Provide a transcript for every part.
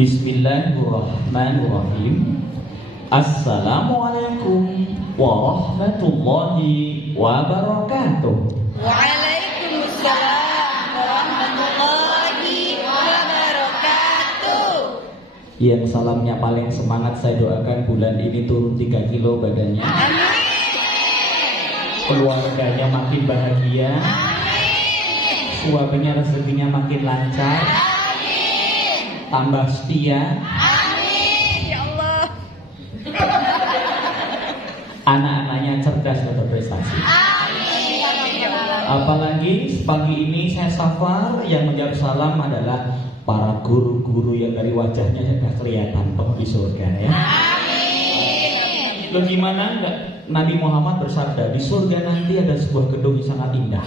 Bismillahirrahmanirrahim. Assalamualaikum warahmatullahi wabarakatuh. Waalaikumsalam warahmatullahi wabarakatuh. Yang salamnya paling semangat saya doakan bulan ini turun 3 kilo badannya. Amin. Keluarganya makin bahagia. Amin. Suaminya rezekinya makin lancar. Amin. Tambah setia. Amin. Ya Allah. Anak-anaknya cerdas dan berprestasi. Amin. Apalagi pagi ini saya safar, yang menjawab salam adalah para guru-guru yang dari wajahnya sudah kelihatan penuh di surga ya. Amin. Loh gimana enggak? Nabi Muhammad bersabda, di surga nanti ada sebuah gedung yang sangat indah,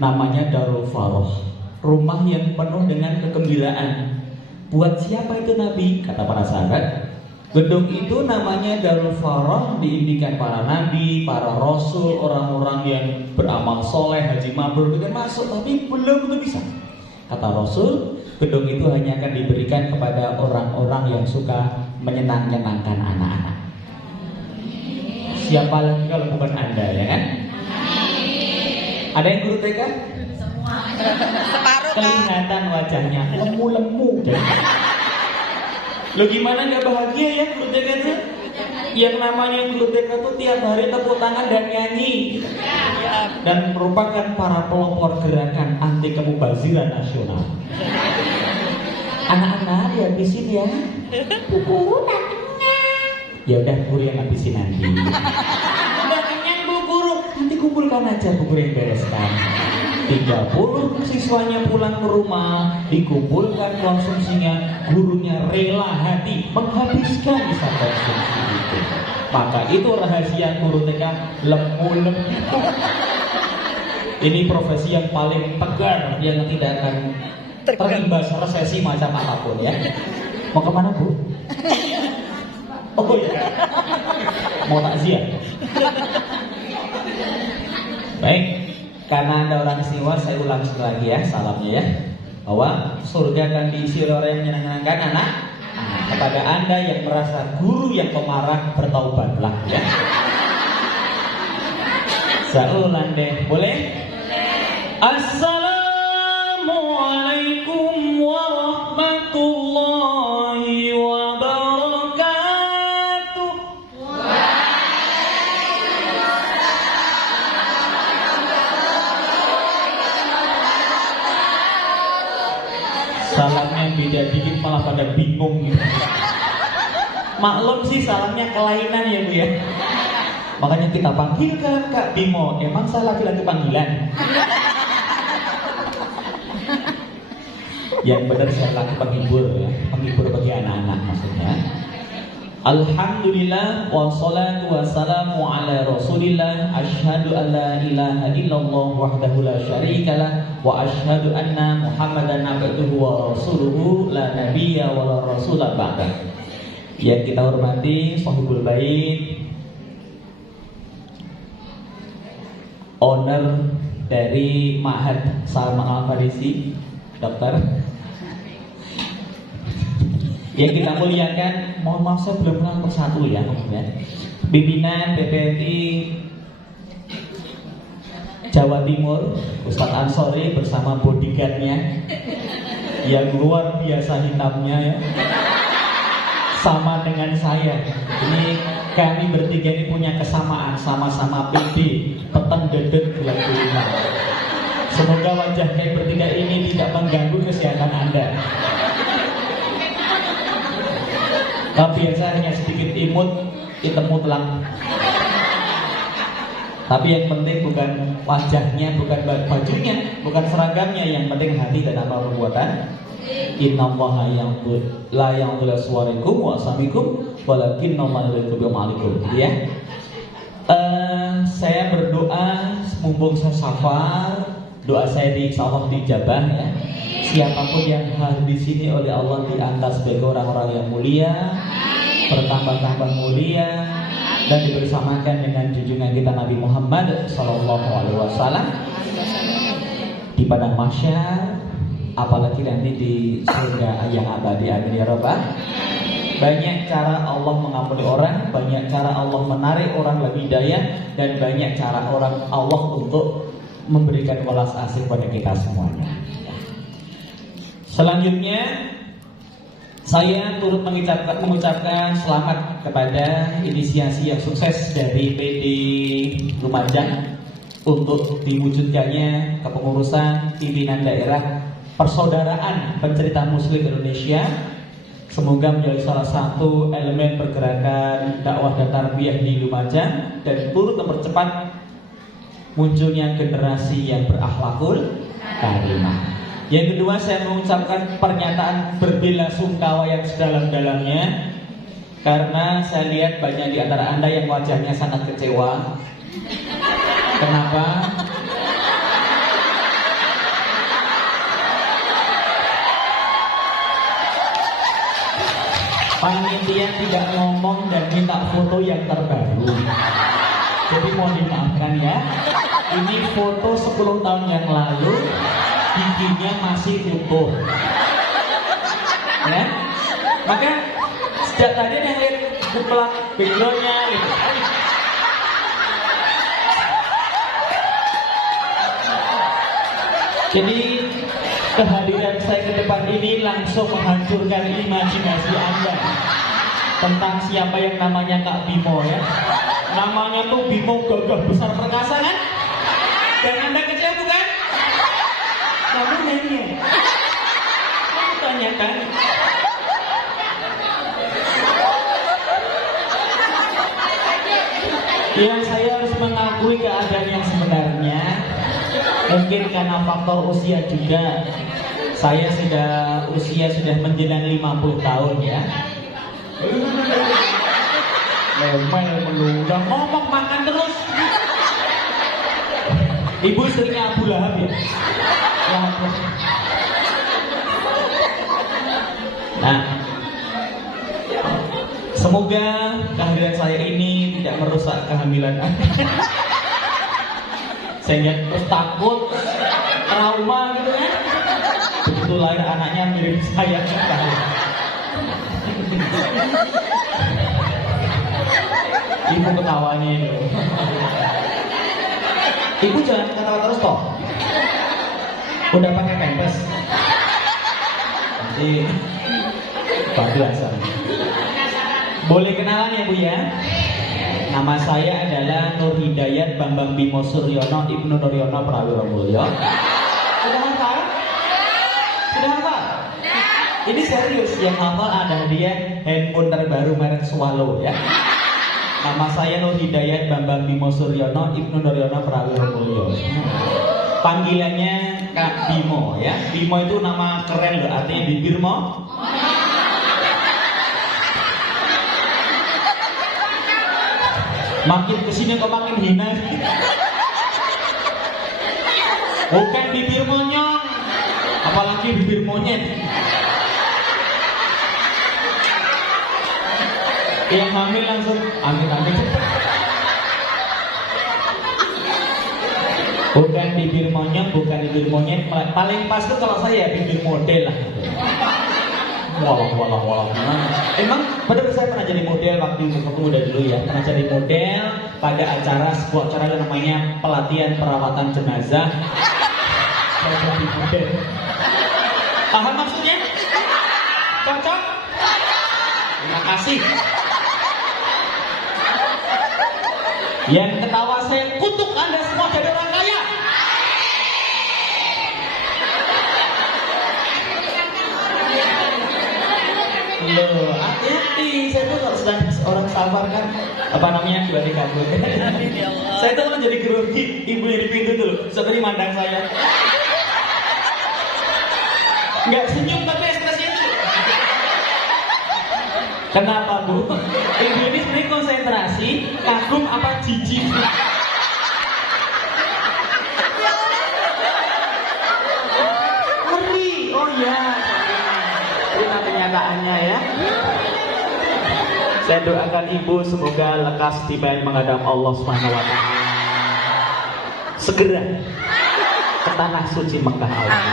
namanya Darul Faroh, rumah yang penuh dengan kegembiraan. Buat siapa itu Nabi? Kata para sahabat, gedung itu namanya Darul Faroh, diimpikan para nabi, para rasul, orang-orang yang beramal soleh, haji mabrur itu masuk, tapi belum bisa. Kata Rasul, gedung itu hanya akan diberikan kepada orang-orang yang suka menyenangkan anak-anak. Siapa lagi kalau bukan Anda, ya kan? Ada yang guru TK? Separuh kan? Kelihatan wajahnya lemu-lemu. Lo gimana nggak bahagia ya guru TK itu? Yang namanya guru TK itu tiap hari tepuk tangan dan nyanyi, dan merupakan para pelopor gerakan anti kemubaziran nasional. Anak-anak dihabisin ya. Bu tak kenyang. Ya udah guru yang habisin nanti. Udah kenyang bu guru, nanti kumpulkan aja bu guru yang bereskan. 30 siswanya pulang ke rumah, dikumpulkan konsumsinya, gurunya rela hati menghabiskan bisa konsumsi itu. Maka itu rahasia guru TK lemu-lemu. Ini profesi yang paling tegar, yang tidak akan terimbas resesi macam apapun ya. Mau kemana bu? Oh iya, mau takziah. Baik, karena Anda orang istimewa, saya ulang sekali lagi ya salamnya ya, bahwa surga akan diisi oleh orang yang menyenangkan anak. Kepada Anda yang merasa guru yang pemarah, bertaubatlah ya. Saya ulang deh, boleh? Assalamualaikum warahmatullahi wabarakatuh. Salamnya beda dikit malah pada bingung gitu. Maklum sih salamnya kelainan ya bu ya. Makanya kita panggilkan Kak Bimo. Emang saya laki-laki panggilan? Yang benar saya laki penghibur ya. Penghibur bagi anak-anak maksudnya. Alhamdulillah wassalatu wassalamu ala rasulillah. Asyhadu an la ilaha illallah wahdahu la syarikalah, wa asyhadu anna Muhammadan abduhu wa rasuluhu la nabiyya wa la rasula ba'da. Yang kita hormati Shahibul Bait, owner dari Ma'had Salman Al-Farisi, dokter. Yang kita muliakan, mohon maaf saya belum kenal persatu ya, pimpinan PPMI Jawa Timur, Ustadz Ansori bersama bodyguardnya yang luar biasa hitamnya ya, sama dengan saya. Ini kami bertiga ini punya kesamaan, sama-sama PD peteng dedet bulan kelima. Semoga wajah kami bertiga ini tidak mengganggu kesehatan Anda. Tapi biasa hanya sedikit imut, hitam mutlang. Tapi yang penting bukan wajahnya, bukan bajunya, bukan seragamnya, yang penting hati dan amal perbuatan. Innallaha la yanzuru suwarikum wa asamikum walakinnallaha yanzuru bi'amalikum. Ya. Saya berdoa mumpung saya safar, doa saya insyaallah dijabah ya. Siapapun yang hadir di sini oleh Allah diangkat sebagai orang-orang yang mulia, bertambah-tambah mulia, dan dibersamakan dengan junjungan kita Nabi Muhammad Sallallahu Alaihi Wasallam di padang mahsyar. apalagi nanti di surga yang abadi. Amin ya Rabbal. Banyak cara Allah mengampuni orang, banyak cara Allah menarik orang lebih hidayah, dan banyak cara orang Allah untuk memberikan welas asih pada kita semuanya. Selanjutnya saya turut mengucapkan selamat kepada inisiasi yang sukses dari PD Lumajang untuk diwujudkannya kepengurusan pimpinan daerah Persaudaraan Pencerita Muslim Indonesia. Semoga menjadi salah satu elemen pergerakan dakwah dan tarbiyah di Lumajang dan turut mempercepat munculnya generasi yang berakhlakul karimah. Yang kedua, saya mengucapkan pernyataan berbela-sungkawa yang sedalam-dalamnya karena saya lihat banyak di antara Anda yang wajahnya sangat kecewa. Kenapa? Panitia tidak ngomong dan minta foto yang terbaru. Jadi mohon dimaafkan ya. Ini foto 10 tahun yang lalu, giginya masih utuh. Ya? Maka sejak tadi yang lihat kuplak backgroundnya gitu. Jadi kehadiran saya ke depan ini langsung menghancurkan imajinasi Anda tentang siapa yang namanya Kak Bimo ya. Namanya tuh Bimo gagah besar perkasa kan? Dan Anda kecewa bukan? Kamu nanya. Kamu tanyakan. Yang saya harus mengakui keadaan yang sebenarnya. Mungkin karena faktor usia juga. Saya usia sudah menjelang 50 tahun ya. Lemel melunggah, ngomong makan terus. Ibu istrinya Abu Lahab ya. Nah, semoga kehadiran saya ini tidak merusak kehamilan Anda. Sehingga terus takut, trauma gitu kan. Begitu lahir anaknya mirip saya. Ibu ketawanya itu. Ibu jangan ketawa terus toh. Udah pakai pampers. Nanti bablasan. Boleh kenalan ya Bu ya? Nama saya adalah Nur Hidayat Bambang Bimo Suryono Ibnu Nuryono Prawiro Mulyo. Sudah hafal? Sudah hafal? Ini serius, yang hafal ada dia handphone terbaru merek Swallow ya. Nama saya Nur Hidayat Bambang Bimo Suryono Ibnu Nuryono Prawiro Mulyo. Panggilannya Kak Bimo ya. Bimo itu nama keren loh, artinya bibir mo. Makin kesini kok makin hina. Bukan bibir monyong, apalagi bibir monyet. Yang hamil langsung ambil. Bukan bibir monyong, bukan bibir monyet. Paling pas tuh kalau saya bibir model lah. Walah. Emang benar saya pernah jadi model waktu muda dulu ya. Pernah jadi model pada sebuah acara yang namanya pelatihan perawatan jenazah. Saya jadi model. Paham maksudnya? Cocok? Terima kasih. Yang ketawa saya kutuk Anda semua jadi orang kaya. Loh, hati-hati. Saya tuh kalau sedang orang sabar kan, dibalik kabur. Saya tuh kalau jadi grogi, ibunya di pintu tuh, sampai mandang saya. Nggak senyum tapi ekspresinya tuh. Kenapa Bu? Ibu ini sebenarnya konsentrasi, kagum apa jijik? Ngeri, oh ya. Inilah kenyataannya ya. Saya doakan ibu semoga lekas tiba menghadap Allah Subhanahu wa taala. Segera ke tanah suci Mekah Allah.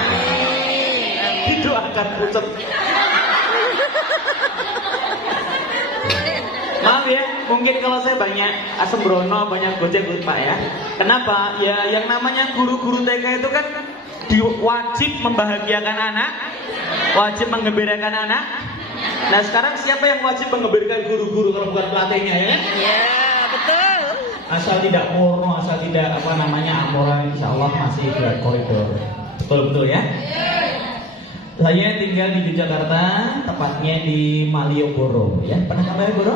Didoakan pucet. Maaf ya, mungkin kalau saya banyak sembrono, banyak gojek Pak ya. Kenapa? Ya yang namanya guru-guru TK itu kan wajib membahagiakan anak, wajib menggembirakan anak. Nah sekarang siapa yang wajib menggembirakan guru-guru kalau bukan pelatihnya ya? Ya, betul. Asal tidak porno, asal tidak amoral, insya Allah masih di koridor. Betul-betul ya? Saya tinggal di Yogyakarta, tepatnya di Malioboro ya. Pernah ke Malioboro?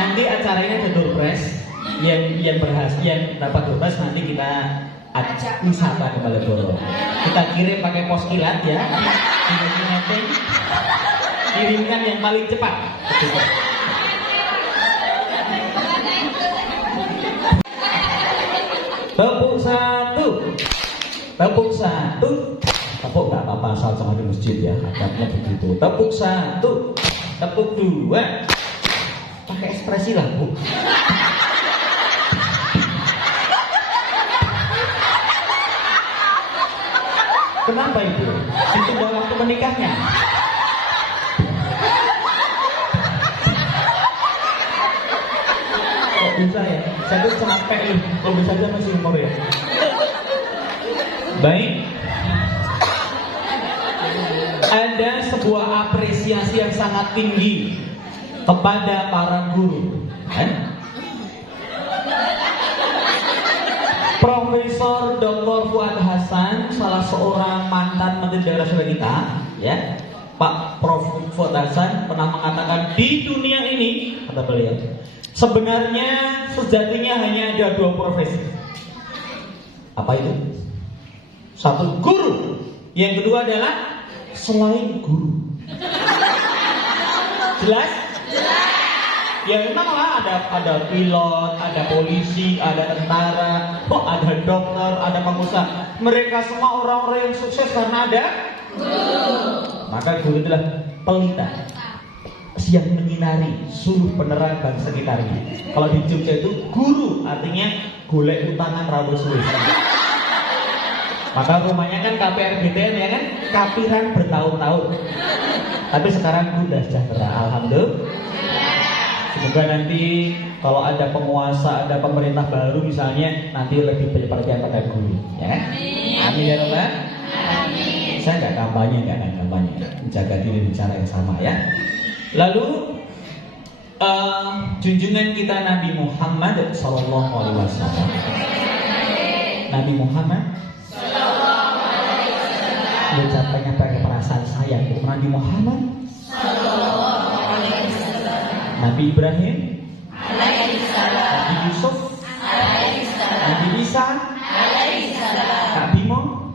Nanti acaranya ada door prize. Yang berhasil, yang dapat door prize nanti kita ajak wisata ke Malioboro. Kita kirim pakai pos kilat ya. Kirimkan yang paling cepat. Tepuk satu. Tepuk nggak apa-apa asal sama di masjid ya, adabnya begitu. Tepuk satu, tepuk dua, pakai ekspresi lah Bu. Kenapa Ibu? Ditunda waktu menikahnya? Kok bisa ya? Saya tuh capek loh, kalau bisa aja masih umur ya. Baik. Ada sebuah apresiasi yang sangat tinggi kepada para guru. Profesor Dr. Fuad Hasan, salah seorang mantan Menteri Daerah Saudara kita, ya, Pak Prof. Fuad Hasan pernah mengatakan di dunia ini, kata beliau, sebenarnya sejatinya hanya ada dua profesi. Apa itu? Satu guru, yang kedua adalah selain guru. Jelas? Ya memang lah ada pilot, ada polisi, ada tentara, ada dokter, ada pengusaha. Mereka semua orang-orang yang sukses karena ada guru. Maka guru adalah pelita yang menyinari seluruh penerang dan sekitarnya. Kalau di Jogja itu guru artinya golek utangan rawuh suwe. Maka rumahnya kan KPRBTN ya kan, kapiran bertahun-tahun. Tapi sekarang sudah sejahtera, alhamdulillah. Semoga nanti kalau ada penguasa, ada pemerintah baru misalnya, nanti lebih banyak perhatian pada guru, ya kan? Amin ya Rabbal. Saya nggak kampanye, menjaga diri bicara yang sama ya. Lalu junjungan kita Nabi Muhammad Sallallahu Alaihi Wasallam. Nabi Muhammad ucapannya pakai perasaan sayang untuk Nabi Muhammad, Nabi Ibrahim, Nabi Yusuf, Nabi Isa, Kak Bimo,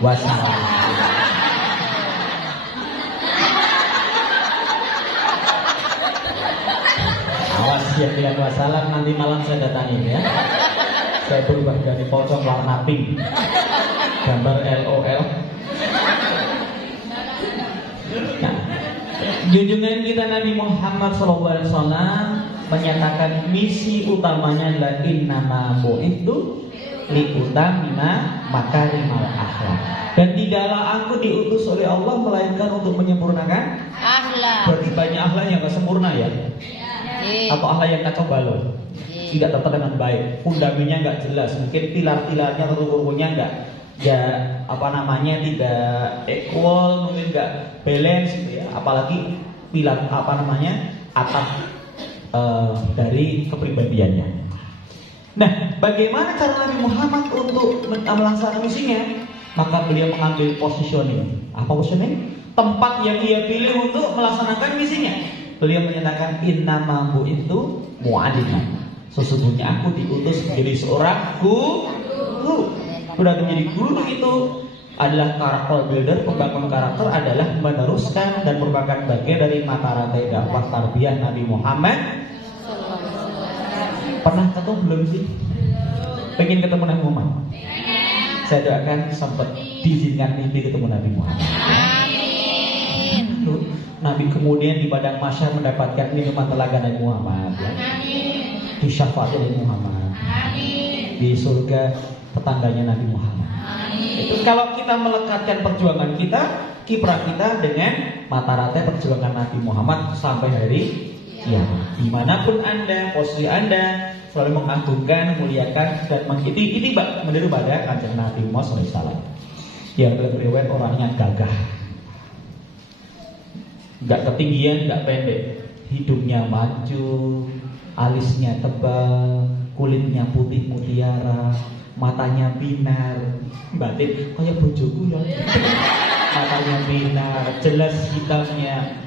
wassalam. Awas ya bilang wassalam, nanti malam saya datangin ya. Saya berubah dari pocong warna pink, gambar LOL. Nah, junjungan kita Nabi Muhammad SAW menyatakan misi utamanya adalah innama bu'itsu liutamima makarimal akhlak. Dan tidaklah aku diutus oleh Allah melainkan untuk menyempurnakan Akhlak. Berarti banyak akhlak yang gak sempurna ya, atau akhlak yang kacau balau, tidak tertata dengan baik, fundamennya nggak jelas, mungkin pilar-pilarnya atau rukunnya nggak tidak equal, mungkin nggak balance gitu ya. Apalagi pilar atap dari kepribadiannya. Nah, bagaimana cara Nabi Muhammad untuk melaksanakan misinya? Maka beliau mengambil positioning. Apa positioning? Tempat yang ia pilih untuk melaksanakan misinya. Beliau menyatakan innama bu'itsu mu'alliman. Sesungguhnya aku diutus menjadi seorang guru. Sudah menjadi guru itu adalah karakter builder, pembangun karakter adalah meneruskan dan merupakan bagian dari mata rantai dakwah tarbiyah Nabi Muhammad. Pernah ketemu belum sih? Pengen ketemu Nabi Muhammad? Saya doakan sempat diizinkan mimpi ketemu Nabi Muhammad. Nabi kemudian di padang mahsyar mendapatkan minuman telaga Nabi Muhammad ya. Disyafaati Nabi Muhammad. di surga tetangganya Nabi Muhammad. Itu kalau kita melekatkan perjuangan kita, kiprah kita dengan mata rantai perjuangan Nabi Muhammad sampai hari kiamat. Dimanapun Anda, posisi Anda, selalu mengagungkan, memuliakan dan mengikuti meniru pada kanjeng Nabi Muhammad SAW. Yang riwayat orangnya gagah, nggak ketinggian, nggak pendek, hidungnya maju, alisnya tebal, kulitnya putih mutiara, matanya binar, batin kayak bojoku ya. Matanya binar, jelas hitamnya,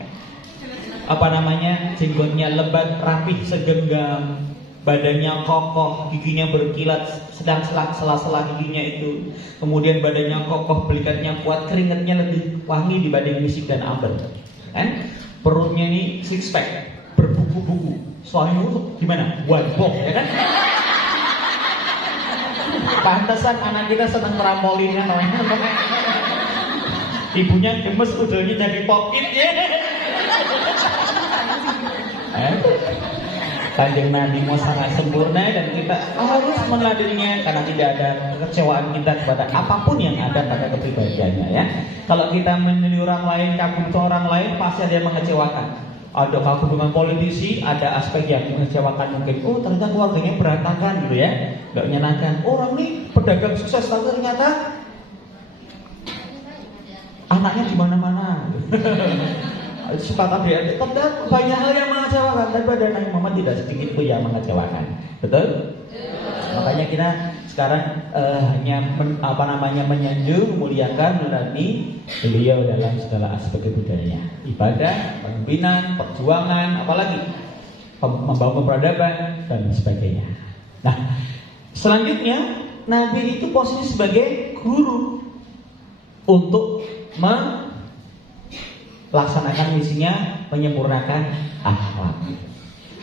jenggotnya lebat, rapih segenggam, badannya kokoh, giginya berkilat, sedang sela-sela giginya itu. Kemudian badannya kokoh, belikatnya kuat, keringatnya lebih wangi dibanding misik dan amber. Kan? Perutnya ini six pack, berbuku-buku. Soalnya gimana? Wanbok, ya kan? Pantesan anak kita senang trampolinnya, ibunya gemes, udelnya jadi popit ya. Kanjeng Nabi Muhammad sangat sempurna dan kita harus meladeninya karena tidak ada kekecewaan kita kepada apapun yang ada pada kepribadiannya ya. Kalau kita meniru orang lain, kagum ke orang lain, pasti ada yang mengecewakan. Ada kagum dengan politisi, ada aspek yang mengecewakan mungkin. Oh ternyata keluarganya berantakan gitu ya, nggak menyenangkan. Orang nih pedagang sukses tapi ternyata anaknya di mana-mana. Suka adik-adik, banyak hal yang mengecewakan, tapi pada Nabi Muhammad tidak sedikit pun yang mengecewakan, betul? Makanya kita sekarang hanya menyanjung, memuliakan, melalui beliau dalam segala aspek kebudayaan, ibadah, pemimpinan, perjuangan, apalagi membangun peradaban dan sebagainya. Nah, selanjutnya Nabi itu posisi sebagai guru untuk laksanakan misinya, menyempurnakan akhlak.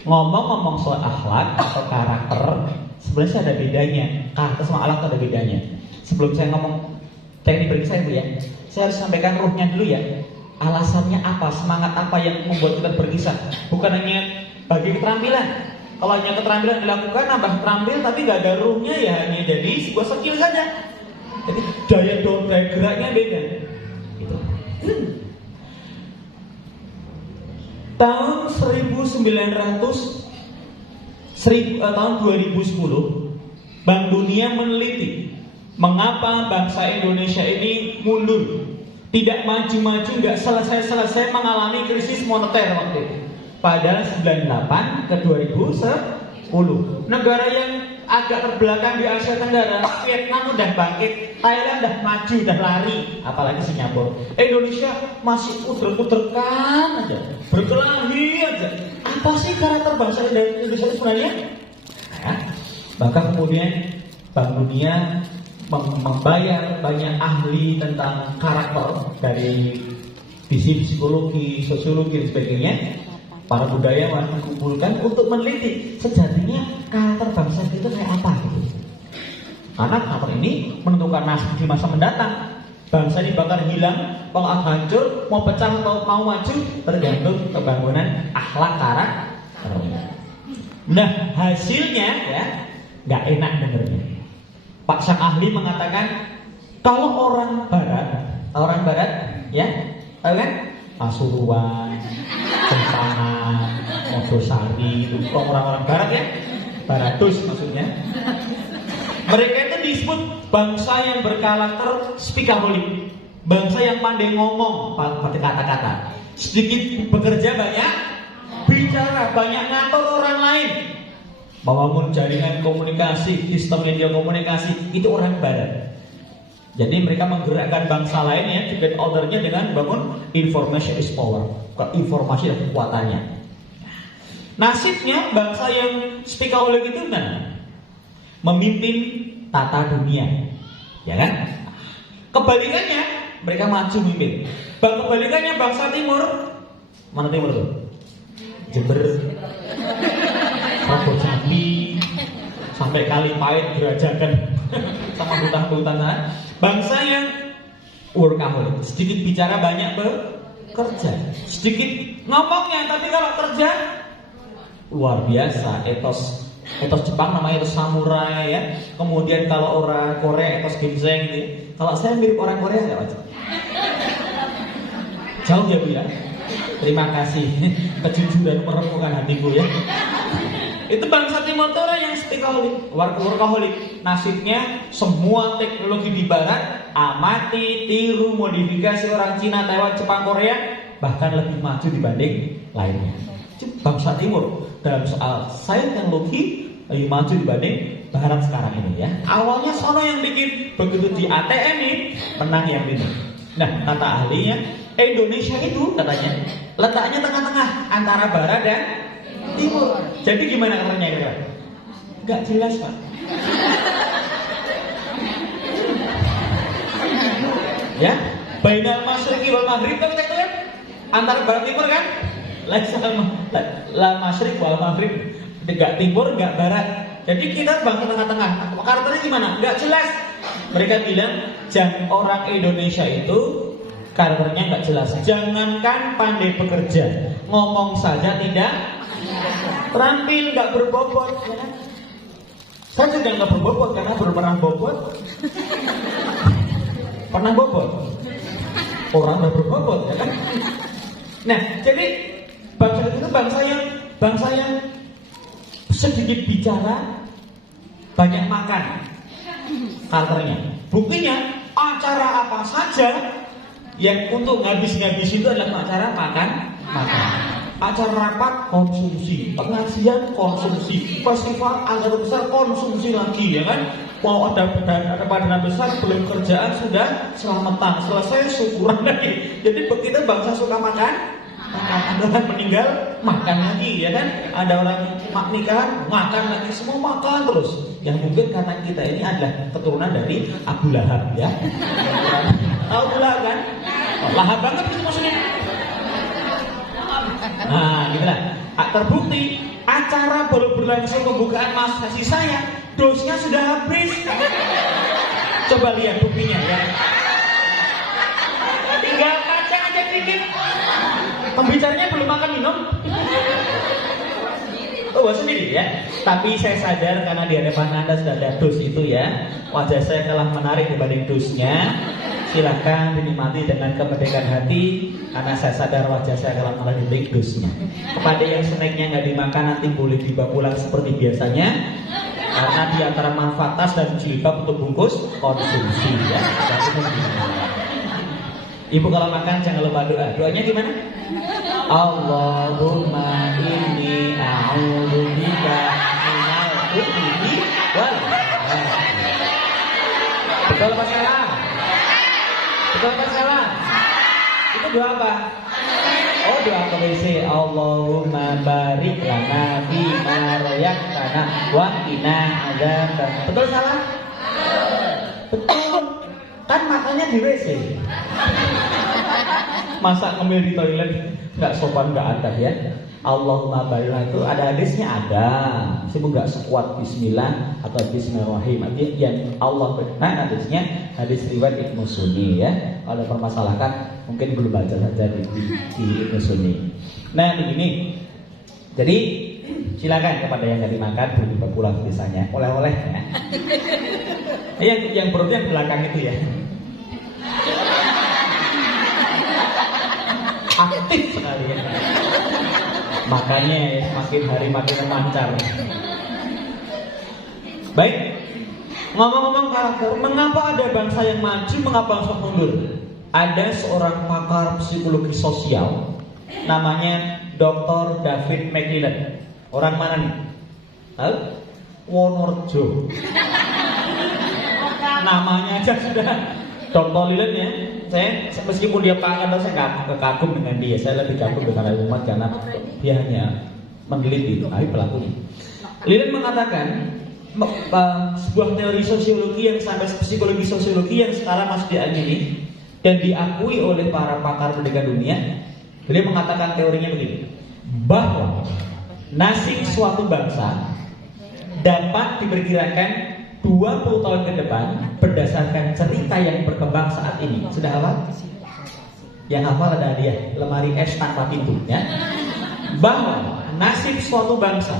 Ngomong-ngomong soal akhlak atau karakter, sebenarnya ada bedanya. Karakter sama akhlak ada bedanya. Sebelum saya ngomong teknik berikut saya ya, saya harus sampaikan ruhnya dulu ya. Alasannya apa, semangat apa yang membuat kita berkisah. Bukan hanya bagi keterampilan. Kalau hanya keterampilan dilakukan, nambah terampil, tapi gak ada ruhnya ya hanya jadi sebuah skill saja. Jadi daya geraknya beda. Gitu. Tahun 2010 Bank Dunia meneliti mengapa bangsa Indonesia ini mundur, tidak maju-maju, nggak selesai-selesai mengalami krisis moneter waktu itu. Pada 98 ke 2010, negara yang agak terbelakang di Asia Tenggara, Vietnam udah bangkit, Thailand udah maju, udah lari, apalagi Singapura. Indonesia masih uter-uterkan aja, berkelahi aja. Apa sih karakter bangsa Indonesia sebenarnya? Nah, maka kemudian Bank Dunia membayar banyak ahli tentang karakter dari sisi psikologi, sosiologi dan sebagainya. Para budayawan dikumpulkan untuk meneliti sejatinya karakter bangsa itu kayak apa gitu. Karena karakter ini menentukan nasib di masa mendatang. Bangsa ini bakal hilang, kalau hancur, mau pecah atau mau maju, tergantung pembangunan akhlak karakter. Nah hasilnya ya nggak enak dengernya. Pak sang ahli mengatakan kalau orang Barat ya, tahu kan? Pasuruan, Kempanan, Mojosari, itu orang-orang Barat ya, Baratus maksudnya. Mereka itu disebut bangsa yang berkarakter speakaholic, bangsa yang pandai ngomong pakai kata-kata, sedikit bekerja banyak bicara, banyak ngatur orang lain, membangun jaringan komunikasi, sistem media komunikasi, itu orang Barat. Jadi mereka menggerakkan bangsa lain ya, depend ordernya dengan bangun information is power, informasi dan kekuatannya. Nasibnya bangsa yang speakaholic itu kan memimpin tata dunia, ya kan? Kebalikannya mereka maju memimpin. Kebalikannya bangsa timur, mana timur tuh? Jember, Rabu Jambi, sampai Kalipait, Gerajakan, sama hutan-hutan. Bangsa yang workaholic, sedikit bicara banyak bekerja, sedikit ngomongnya tapi kalau kerja luar biasa, etos Etos Jepang namanya etos samurai ya. Kemudian kalau orang Korea etos ginseng gitu. Kalau saya mirip orang Korea nggak Pak? Jauh ya Bu ya. Terima kasih kejujuran meremukkan hatiku ya. Itu bangsa Timur Tengah yang stickholik, workaholic. Nasibnya semua teknologi di Barat amati, tiru, modifikasi orang Cina, Taiwan, Jepang, Korea, bahkan lebih maju dibanding lainnya. Bangsa Timur dalam soal sains teknologi lebih maju dibanding Barat sekarang ini ya. Awalnya sono yang bikin, begitu di ATM ini menang yang ini. Nah kata ahlinya Indonesia itu katanya letaknya tengah-tengah antara Barat dan Timur. Jadi gimana katanya kira? Gak jelas Pak. Ya, bainal masyriqi wal maghrib kan kita itu kan antara Barat Timur kan? La masyriq wal maghrib. Enggak timur, enggak barat. Jadi kita bangsa tengah-tengah. Karakternya gimana? Enggak jelas. Mereka bilang orang Indonesia itu karakternya enggak jelas. Jangankan pandai bekerja, ngomong saja tidak terampil, enggak berbobot. Ya. Saya juga enggak berbobot karena belum pernah bobot. Pernah bobot? Orang enggak berbobot, ya kan? Nah, jadi bangsa itu bangsa yang sedikit bicara, banyak makan karakternya. Buktinya acara apa saja yang untuk ngabis-ngabis itu adalah acara makan. Acara rapat konsumsi, pengajian konsumsi, festival anggaran besar konsumsi lagi ya kan. Mau ada padanan besar belum kerjaan sudah selamatan, selesai syukuran lagi. Jadi begitu bangsa suka makan. Ada orang meninggal, makan lagi ya kan. Ada orang nikahan, makan lagi, semua makan terus. Yang mungkin karena kita ini adalah keturunan dari Abu Lahab ya. Abu Lahab kan? Lahap banget itu maksudnya. Nah gitulah. Terbukti acara baru berlangsung pembukaan mahasiswa saya, dosnya sudah habis. Coba lihat buktinya ya. Tinggal kacang aja dikit. Pembicaranya belum makan minum. Oh sendiri ya. Tapi saya sadar karena di hadapan Anda sudah ada dus itu ya. Wajah saya kalah menarik dibanding dusnya. Silakan dinikmati dengan kemerdekaan hati. Karena saya sadar wajah saya kalah menarik dibanding dusnya. Kepada yang snacknya nggak dimakan nanti boleh dibawa pulang seperti biasanya. Karena di antara manfaat tas dan jilbab untuk bungkus konsumsi ya. Ibu kalau makan jangan lupa doa. Doanya gimana? Allahumma inni a'udzubika minal khubuthi wal khaba'ith. Betul apa salah? Betul apa salah? Itu doa apa? Oh doa ke WC. Allahumma barik lana bima razaqtana wa qina adzaban. Betul salah? Betul. Kan makannya di WC. Masa ngemil di toilet nggak sopan, nggak adab ya. Allahumma barik itu ada hadisnya ada. Meskipun nggak sekuat Bismillah atau Bismillahirrahmanirrahim. Artinya yang Allah berkenan hadisnya hadis riwayat Ibnu Sunni ya. Kalau permasalahkan mungkin belum baca saja di Ibnu Sunni. Nah begini. Jadi silakan kepada yang nggak dimakan boleh dibawa pulang biasanya. Oleh-oleh ya. Yang perutnya belakang itu ya. Aktif sekali ya. Makanya makin hari makin lancar. Baik. Ngomong-ngomong karakter, mengapa ada bangsa yang maju, mengapa bangsa mundur? Ada seorang pakar psikologi sosial namanya Dr. David McLellan. Orang mana nih? Tahu? Wonorejo. Namanya aja sudah Dr. Lilin ya. Saya meskipun dia pakar, saya nggak kagum dengan dia. Saya lebih kagum dengan umat karena dia hanya meneliti pelakunya. Lilin mengatakan sebuah teori sosiologi yang sampai psikologi sosiologi yang sekarang masih diamini dan diakui oleh para pakar pendidikan dunia. Beliau mengatakan teorinya begini, bahwa nasib suatu bangsa dapat diperkirakan 20 tahun ke depan berdasarkan cerita yang berkembang saat ini. Sudah hafal? Yang hafal ada hadiah lemari es tanpa pintu ya. Bahwa nasib suatu bangsa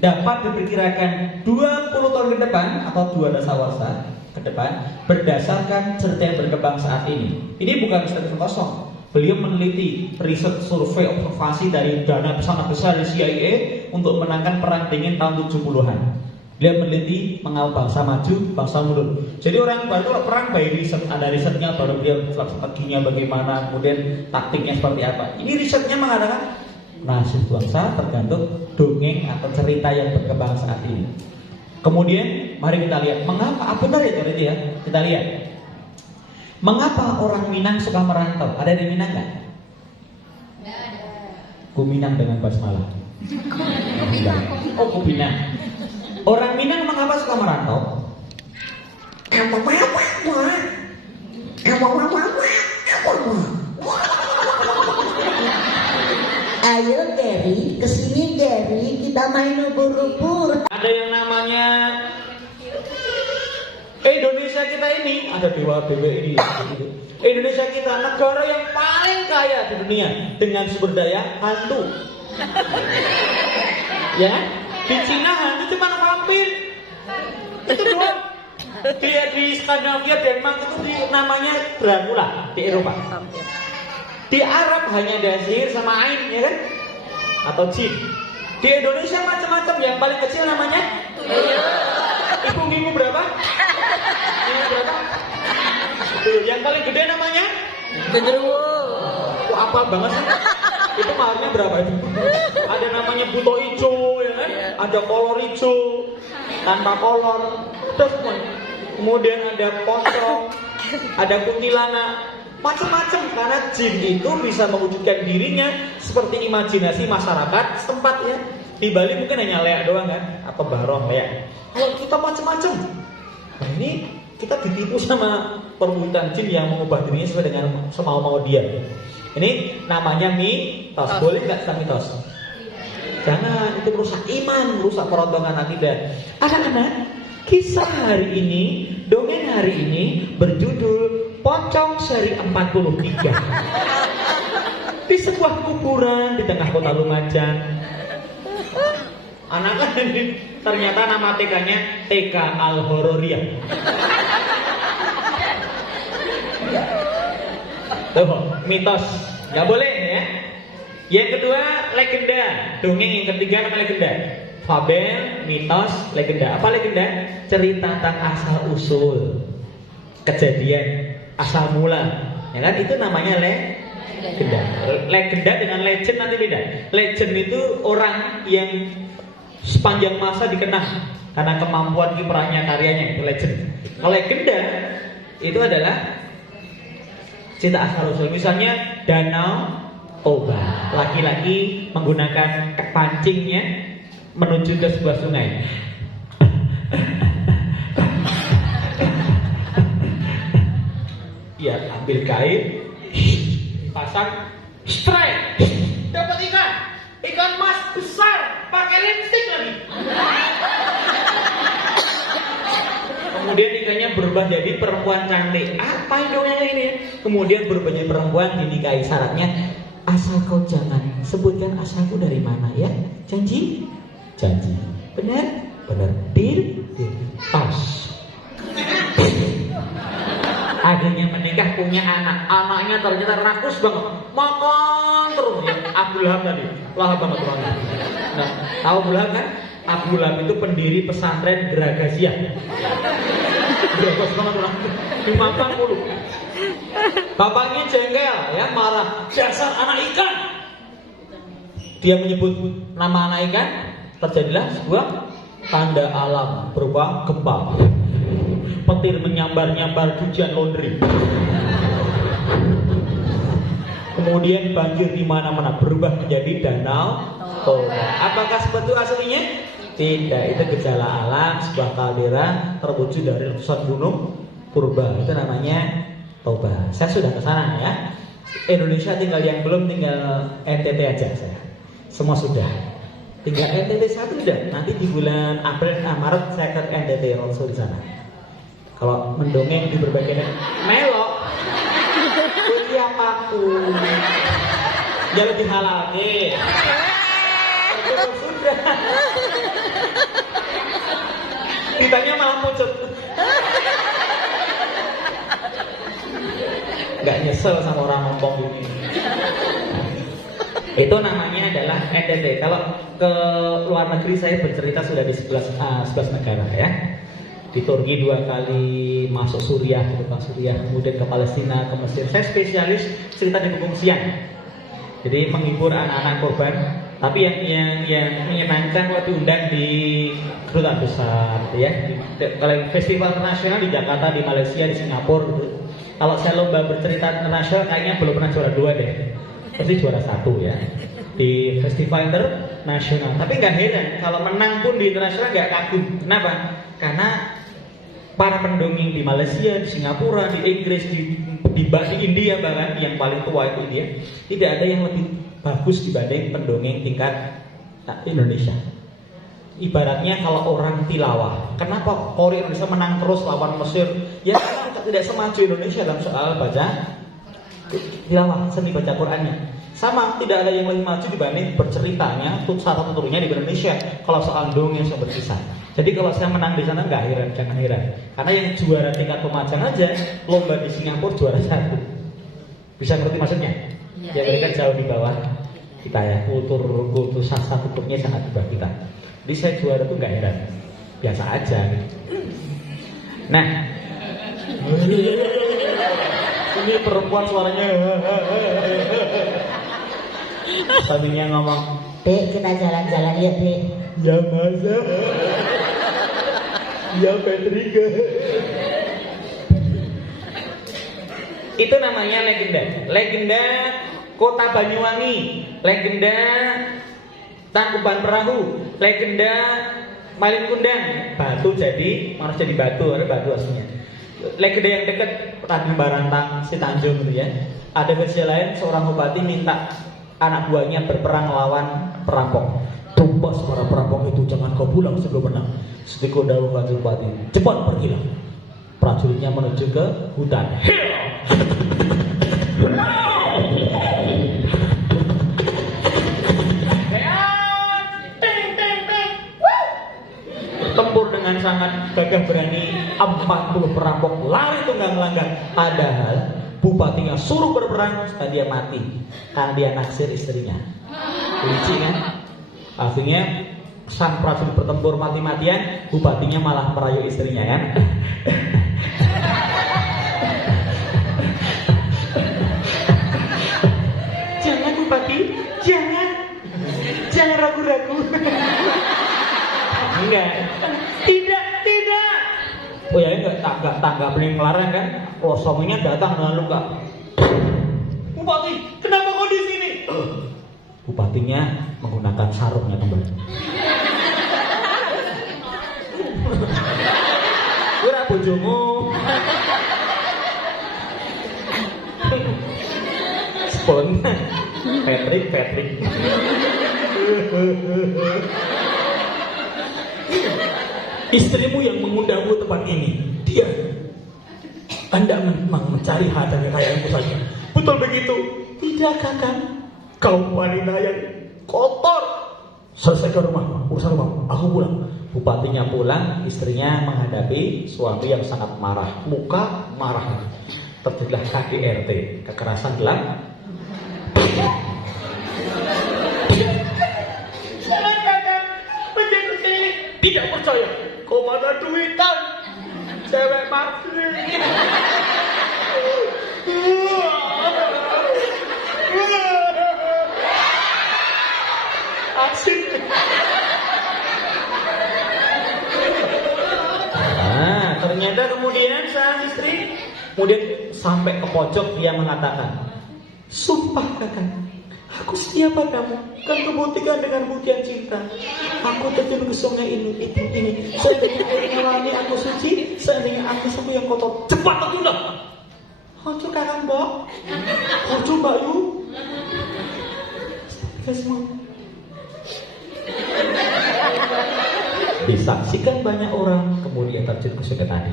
dapat diperkirakan 20 tahun ke depan atau 2 dasawarsa ke depan berdasarkan cerita yang berkembang saat ini. Ini bukan statement kosong. Beliau meneliti riset survei observasi dari dana sangat besar dari CIA untuk menangkan perang dingin tahun 70-an. Dia meneliti mengapa bangsa maju, bangsa mundur. Jadi orang baru perang by riset, ada risetnya baru dia strateginya bagaimana, kemudian taktiknya seperti apa. Ini risetnya mengatakan nasib bangsa tergantung dongeng atau cerita yang berkembang saat ini. Kemudian mari kita lihat mengapa, benar ya cerita ya. Kita lihat mengapa orang Minang suka merantau. Ada di Minang nggak? Nggak ada. Kuminang dengan basmalah. Oh, Kuminang. Orang Minang mengapa suka merantau? Ayo Gary, kesini Gary, kita main ubur-ubur. Ada yang namanya Indonesia kita ini, ada dewa-dewa ini. Indonesia kita negara yang paling kaya di dunia dengan sumber daya hantu. Ya, di Cina hantu cuma vampir. Itu doang. Di Skandinavia, Denmark itu namanya Dracula di Eropa. Di Arab hanya ada sihir sama ain, ya kan? Atau jin. Di Indonesia macam-macam. Yang paling kecil namanya ibu minggu berapa? Minggu berapa? Yang paling gede namanya Genderuwo. Kok apa banget sih? Itu maharnya berapa itu? Ada namanya buto hijau, ya kan? Ada kolor hijau, tanpa kolor, terus kemudian ada pocong, ada kuntilanak, macam-macam. Karena jin itu bisa mewujudkan dirinya seperti imajinasi masyarakat setempat ya. Di Bali mungkin hanya leak doang kan, atau barong leak. Kalau kita macam-macam, nah ini kita ditipu sama perwujudan jin yang mengubah dirinya sesuai dengan semau-mau dia. Ini namanya mitos. Boleh nggak kita mitos? Jangan, itu merusak iman, merusak perontongan akidah. Anak-anak, kisah hari ini, dongeng hari ini berjudul Pocong Seri 43. Di sebuah kuburan di tengah kota Lumajang. Anak-anak ini ternyata nama TK-nya TK Al-Hororiyah. Tuh, mitos, nggak boleh ya. Yang kedua, legenda. Dongeng yang ketiga nama legenda. Fabel, mitos, legenda. Apa legenda? Cerita tentang asal usul, kejadian, asal mula. Ya kan? Itu namanya legenda. Legenda dengan legend nanti beda. Legend itu orang yang sepanjang masa dikenang karena kemampuan kiprahnya, karyanya, itu legend. Kalau legenda itu adalah cerita asal usul. Misalnya Danau Toba, laki-laki menggunakan pancingnya menuju ke sebuah sungai. Dia ambil kain, pasang, strike, dapat ikan mas besar, pakai lipstick lagi. Kemudian ikannya berubah jadi perempuan cantik. Apa dongengnya ini? Kemudian berubah jadi perempuan, dinikahi. Syaratnya asal kau jangan sebutkan asalku dari mana ya. Janji? Janji. Benar? Benar. Deal? Deal. Pas. Akhirnya menikah, punya anak. Anaknya ternyata rakus banget, makan terus ya. Abu Lahab tadi, lahap banget orangnya. Nah, tahu Abu Lahab kan? Abu Lahab itu pendiri pesantren Geragasia. Geragas banget orangnya, dimakan mulu. Bapaknya jengkel ya, marah. Dasar anak ikan. Dia menyebut nama anak ikan. Terjadilah sebuah tanda alam berupa gempa. Petir menyambar-nyambar hujan laundry. Kemudian banjir di mana-mana, berubah menjadi danau Toba. Apakah seperti aslinya? Tidak, itu gejala alam, sebuah kaldera terwujud dari letusan gunung purba. Itu namanya Toba. Saya sudah ke sana ya. Indonesia tinggal yang belum, tinggal NTT aja saya. Semua sudah. Tinggal NTT satu sudah. Nanti di bulan April, Maret saya ke NTT Roadshow di sana. Kalau mendongeng di berbagai melok, kunci apaku, ya lebih halal nih. itu sudah. Ditanya malah pucet. Nggak nyesel sama orang ngomong ini. Itu namanya adalah NTT. Kalau ke luar negeri saya bercerita sudah di 11 negara ya. Di Turki 2 kali, masuk Suriah, kemudian ke Palestina, ke Mesir. Saya spesialis cerita di pengungsian. Jadi menghibur anak-anak korban. Tapi yang menyenangkan waktu diundang di kedutaan besar, gitu ya. Kalau festival internasional di Jakarta, di Malaysia, di Singapura. Gitu. Kalau saya lomba bercerita internasional, kayaknya belum pernah juara 2 deh. Pasti juara 1 ya. Di festival internasional. Tapi nggak heran, kalau menang pun di internasional nggak kagum. Kenapa? Karena para pendongeng di Malaysia, di Singapura, di Inggris, di India bahkan yang paling tua itu India, tidak ada yang lebih bagus dibanding pendongeng tingkat Indonesia. Ibaratnya kalau orang tilawah, kenapa Korea Indonesia menang terus lawan Mesir? Ya karena kita tidak semaju Indonesia dalam soal baca tilawah, seni baca Qurannya. Sama, tidak ada yang lebih maju dibanding berceritanya, satu turunnya di Indonesia. Kalau soal dongeng yang berkisah. Jadi kalau saya menang di sana nggak heran, jangan heran. Karena yang juara tingkat Lumajang aja, lomba di Singapura juara 1. Bisa ngerti maksudnya? Ya mereka jauh di bawah kita ya. Kultur sastra tuturnya sangat di bawah kita. Jadi saya juara tuh nggak heran, biasa aja. Nah, ini perempuan suaranya. Sambilnya ngomong, Dek, kita jalan-jalan ya, Dek. ya masa, ya Petrika. Itu namanya legenda. Legenda Kota Banyuwangi, legenda Tangkuban Perahu, legenda Malin Kundang. Batu jadi, manusia jadi batu, ada batu aslinya. Legenda yang dekat Raden Barantang si Tanjung gitu ya. Ada versi lain, seorang bupati minta anak buahnya berperang melawan perampok. Tumpas para perampok itu, jangan kau pulang sebelum menang. Setiko dawuh Kanjeng Bupati, cepat pergilah. Prajuritnya menuju ke hutan. Tempur dengan sangat gagah berani, 40 perampok lari tunggang langgang. Padahal bupatinya suruh berperang supaya dia mati karena dia naksir istrinya. Lucu kan? Akhirnya sang prajurit bertempur mati-matian, bupatinya malah merayu istrinya kan. Jangan bupati, jangan ragu-ragu. Enggak, tidak. Oh ya enggak tanggap ini melarang kan? Suaminya datang dengan luka. Bupati, kenapa kau di sini? Bupatinya menggunakan sarungnya kembali. Ora bojomu. Spon. Patrick. Istrimu yang mengundangmu tempat ini, dia Anda memang mencari harta kekayaanmu saja. Betul begitu? Tidak, Kakak. Kau wanita yang kotor. Selesai ke rumah, urusan rumah, aku pulang. Bupatinya pulang, istrinya menghadapi suami yang sangat marah. Muka marah. Terjadilah KDRT, kekerasan dalam. Jangan, Kakak, menjadi tidak percaya. Kau mana duitan? Cewek mati. Asik. Nah, ternyata kemudian sang istri sampai ke pojok dia mengatakan, sumpah Kakak, aku setia padamu, kan kebuktikan dengan buktian cinta. Aku terjun ke sungai ini. Seandainya airnya wangi aku suci, seandainya aku semua yang kotor. Cepat tertunda. Ojo Kakak Mbak, ojo Mbak Yu. Semua. Disaksikan banyak orang, kemudian terjun ke sungai tadi.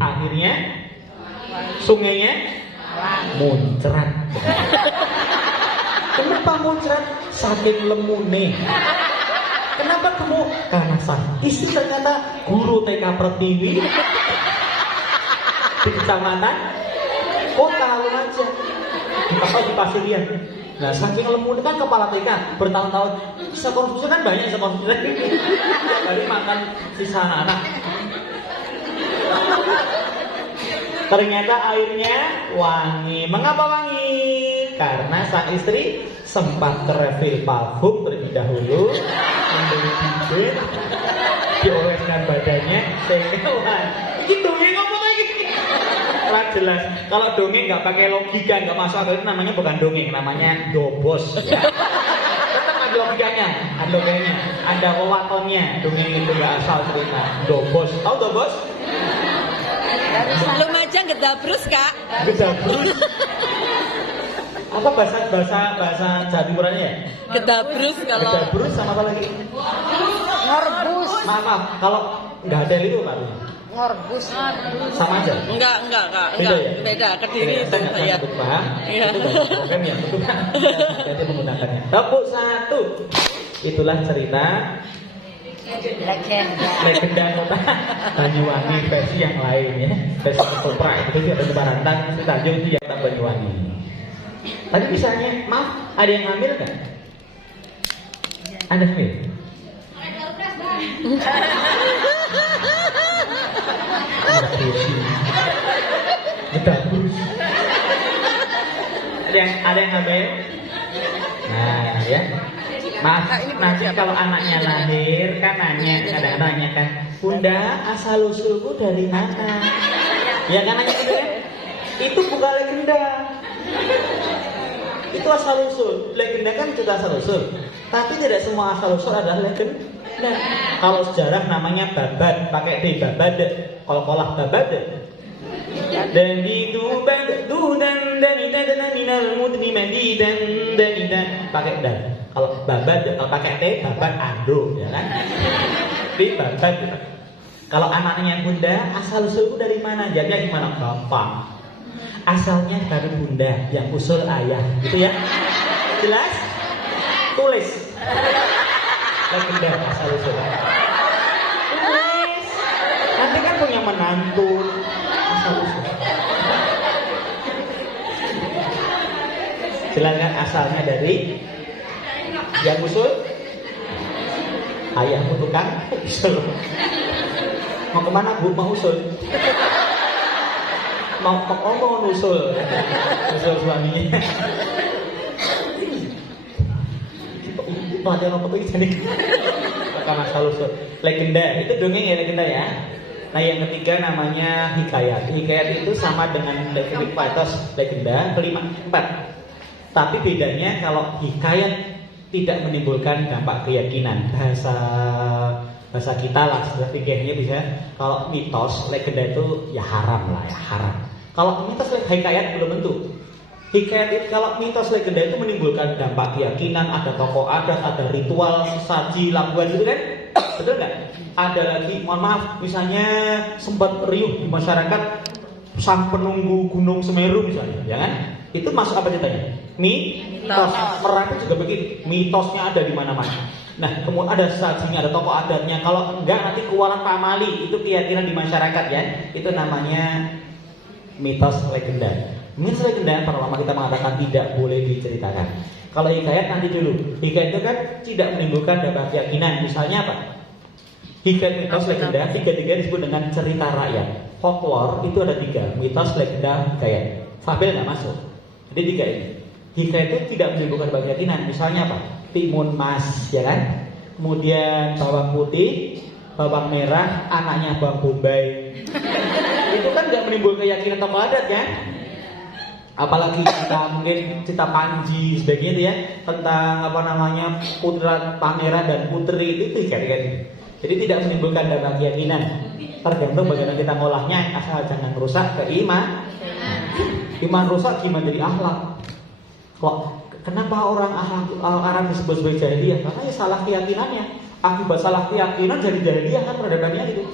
Akhirnya sungainya muncrat. Kenapa muncrat? Saking lemune. Kenapa kamu? Karena sang istri ternyata guru TK Pertiwi di kecamatan. Kok tahu aja? Di Pasirian. Nah, saking lemune kan kepala TK bertahun-tahun bisa konsumsi kan banyak bisa konsumsi. Tiap hari makan sisa anak. Ternyata airnya wangi. Mengapa wangi? Karena sang istri sempat refill parfum terlebih dahulu, membeli bibir, dioleskan badannya, sehingga wangi. Itu ngomong lagi. Jelas. Kalau dongeng nggak pakai logika, nggak masuk akal, itu namanya bukan dongeng, namanya dobos. Ya. Tetap ada logikanya, ada dongengnya, ada wewatonnya. Dongeng itu nggak asal cerita. Dobos, tahu dobos? Belum aja gedabrus, Kak. Gedabrus. Apa bahasa Jatimurannya ya? Gedabrus kalau. Gedabrus sama apa lagi? Ngorbus. Maaf, kalau nggak ada itu Pak. Ngorbus. Sama aja. Enggak, Kak. Beda ya? Beda, Kediri itu Saya saya. nggak paham. Iya. Itu bahasa program yang betul kan? Jadi menggunakannya. Tepuk satu. Itulah cerita legenda kota Banyuwangi versi yang lain ya. Versi ketoprak itu ada Barantang, Tanjung itu yang Banyuwangi. Tadi misalnya, maaf, ada yang hamil kan? Anda hamil? Ada yang hamil? Nah, ya. Maaf, nanti kalau anaknya lahir kan nanya, kadang-kadang nanya kan, Bunda, asal usulku dari mana? Ya kan nanya gitu kan? Itu bukan legenda. Itu asal usul. Legenda kan juga asal usul. Tapi tidak semua asal usul adalah legenda. Kalau sejarah namanya babad, pakai D, babad. Kalau kolah babad. Dan itu dan minal mudni dan pakai dan. Kalau babad, kalau pakai T, babad ando, ya kan? Di babad. Kalau anaknya Bunda, asal usulku dari mana? Jawabnya gimana? Gampang. Asalnya dari Bunda, yang usul ayah, gitu ya? Jelas? Tulis. Legenda asal usul. Tulis. Nanti kan punya menantu asal usul. Jelas kan asalnya dari yang usul ayahmu tukang usul. Mau kemana Bu? Mau usul. Mau nusul. Nusul suaminya. Ada apa lagi jadi? Bukan asal usul. Legenda itu dongeng ya, legenda ya. Nah yang ketiga namanya hikayat. Hikayat itu sama dengan mitos, legenda. Kelima, 4. Tapi bedanya kalau hikayat tidak menimbulkan dampak keyakinan. Bahasa kita lah, setelah pikirnya bisa. Kalau mitos, legenda itu ya haram lah, ya haram. Kalau mitos, hikayat belum tentu. Hikayat itu, kalau mitos legenda itu menimbulkan dampak keyakinan, ada tokoh adat, ada ritual, sesaji, labuan gitu kan? Betul nggak? Ada lagi, mohon maaf, misalnya sempat riuh di masyarakat sang penunggu Gunung Semeru misalnya, ya kan? Itu masuk apa ceritanya? Mitos. Merapi juga begitu. Mitosnya ada di mana-mana. Nah, kemudian ada sajinya, ada tokoh adatnya. Kalau enggak nanti kualan pamali, itu keyakinan di masyarakat ya. Itu namanya mitos legenda. Mitos legenda para ulama kita mengatakan tidak boleh diceritakan. Kalau hikayat nanti dulu. Hikayat itu kan tidak menimbulkan dampak keyakinan. Misalnya apa? Hikayat, mitos, legenda, tiga-tiga disebut dengan cerita rakyat. Folklore itu ada 3, mitos, legenda, hikayat. Fabel nggak masuk. Jadi 3 ini. Hikayat itu tidak menimbulkan keyakinan. Misalnya apa? Timun mas, ya kan? Kemudian bawang putih, bawang merah, anaknya bawang bombay. Itu kan nggak menimbulkan keyakinan tokoh adat kan? Apalagi kita mungkin cerita Panji sebagainya itu ya, tentang apa namanya putra pangeran dan putri itu hikayat. Jadi tidak menimbulkan dampak keyakinan. Tergantung bagaimana kita ngolahnya, asal jangan rusak ke iman. Iman rusak gimana jadi akhlak? Kok kenapa orang disebut sebagai jahiliyah? Karena ya salah keyakinannya. Akibat salah keyakinan jadi jahiliyah kan peradabannya itu.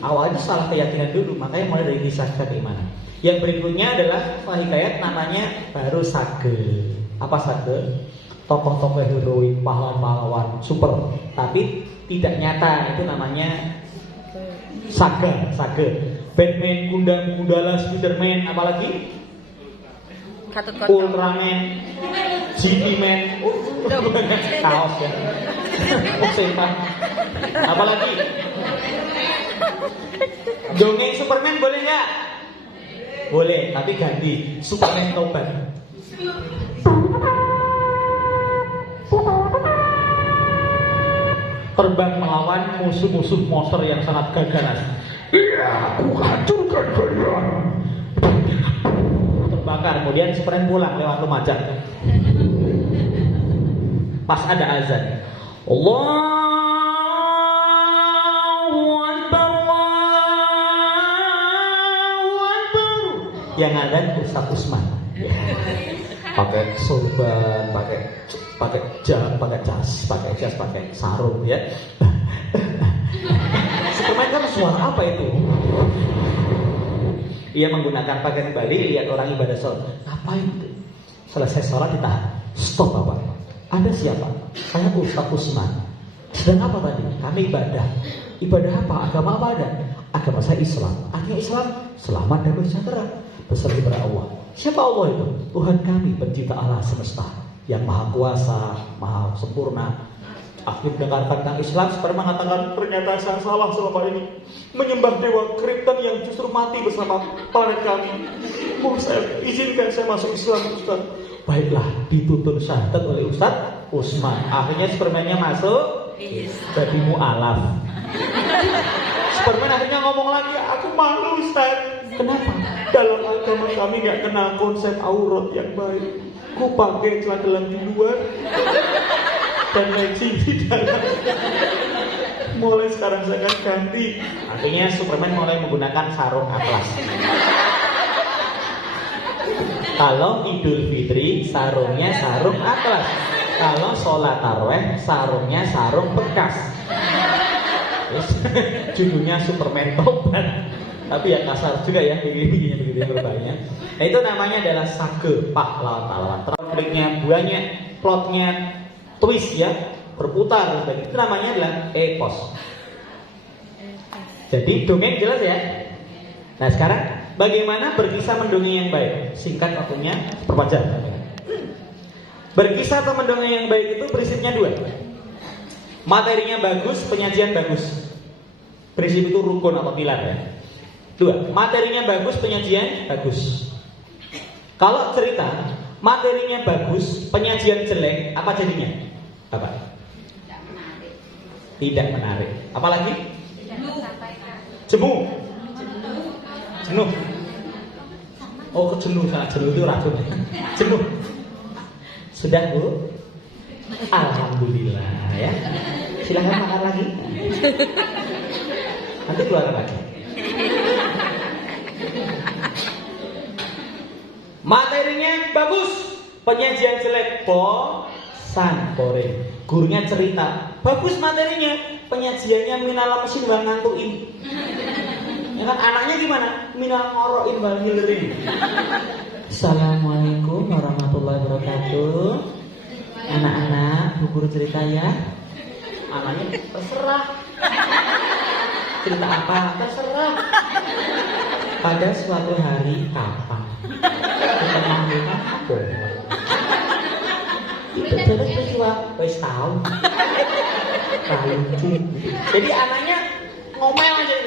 Awalnya salah keyakinan dulu, makanya mulai dari kisah keimanan. Yang berikutnya adalah hikayat namanya baru sage. Apa sage? Tokoh-tokoh heroik, pahlawan-pahlawan super, tapi tidak nyata, itu namanya saga. Batman, Gundam, Gundala, Spiderman, apalagi Ultraman, GP-Man, kaos ya, Osema, apalagi dongeng Superman boleh nggak? Boleh, tapi ganti Superman tobat. Terbang melawan musuh-musuh monster yang sangat gagaras. Iya, aku hancurkan kalian. Terbakar, kemudian Superman pulang lewat Lumajang. Pas ada azan, Allahu Akbar, Allahu Akbar. Yang ada Ustaz Usman. Pakai sorban, pakai jam, pakai jas, pakai sarung ya. Superman kan suara apa itu? Ia menggunakan pakaian Bali, lihat orang ibadah sholat. Ngapain itu? Selesai sholat ditahan. Stop Bapak. Anda siapa? Saya Ustaz Usman. Sedang apa tadi? Kami ibadah. Ibadah apa? Agama apa ada? Agama saya Islam. Artinya Islam selamat dan sejahtera beserta kepada Allah. Siapa Allah itu? Tuhan kami, pencipta alam semesta, yang maha kuasa, maha sempurna. Aku mendengarkan tentang Islam, Superman mengatakan ternyata saya salah selama ini, menyembah dewa Krypton yang justru mati bersama planet kami. Saya izinkan saya masuk Islam, Ustaz. Baiklah, dituntun syahadat oleh Ustaz Usman. Akhirnya Superman-nya masuk, jadi mu'alaf. Superman akhirnya ngomong lagi, aku malu Ustaz. Kenapa? Dalam agama kami gak kenal konsep aurat yang baik. Ku pakai celana dalam di luar dan legging di dalam. Mulai sekarang saya akan ganti. Akhirnya Superman mulai menggunakan sarung atlas. Kalau Idul Fitri sarungnya sarung atlas. Kalau sholat tarawih sarungnya sarung bekas. Judulnya Superman tobat. Tapi ya kasar juga ya, begini berbahaya. Nah itu namanya adalah sage, pahlawan-pahlawan. Konfliknya banyak, plotnya twist ya, berputar. Itu namanya adalah epos. Jadi dongeng jelas ya. Nah sekarang bagaimana berkisah mendongeng yang baik? Singkat waktunya, perpanjang. Berkisah atau mendongeng yang baik itu prinsipnya dua. Materinya bagus, penyajian bagus. Prinsip itu rukun atau pilar ya. Dua, materinya bagus, penyajian bagus. Kalau cerita materinya bagus, penyajian jelek, apa jadinya? Apa? Tidak menarik. Apalagi? Jemu. Jenuh. Oh, jenuh, jenuh itu racun. Jenuh. Sudah Bu? Alhamdulillah ya. Silahkan makan lagi. Nanti keluar lagi. Materinya bagus, penyajian jelek, bosan, boring. Gurunya cerita, bagus materinya, penyajiannya minala mesin bang ngantuin. Ya kan anaknya gimana? Minal ngoroin bang ngilerin. Assalamualaikum warahmatullahi wabarakatuh. Anak-anak, bu guru cerita ya. Anaknya terserah. Cerita apa? Terserah. Pada suatu hari kapan? Kita menggunakan apa? Itu jelas peristiwa. Wes tahu. Lucu. Jadi anaknya ngomel aja.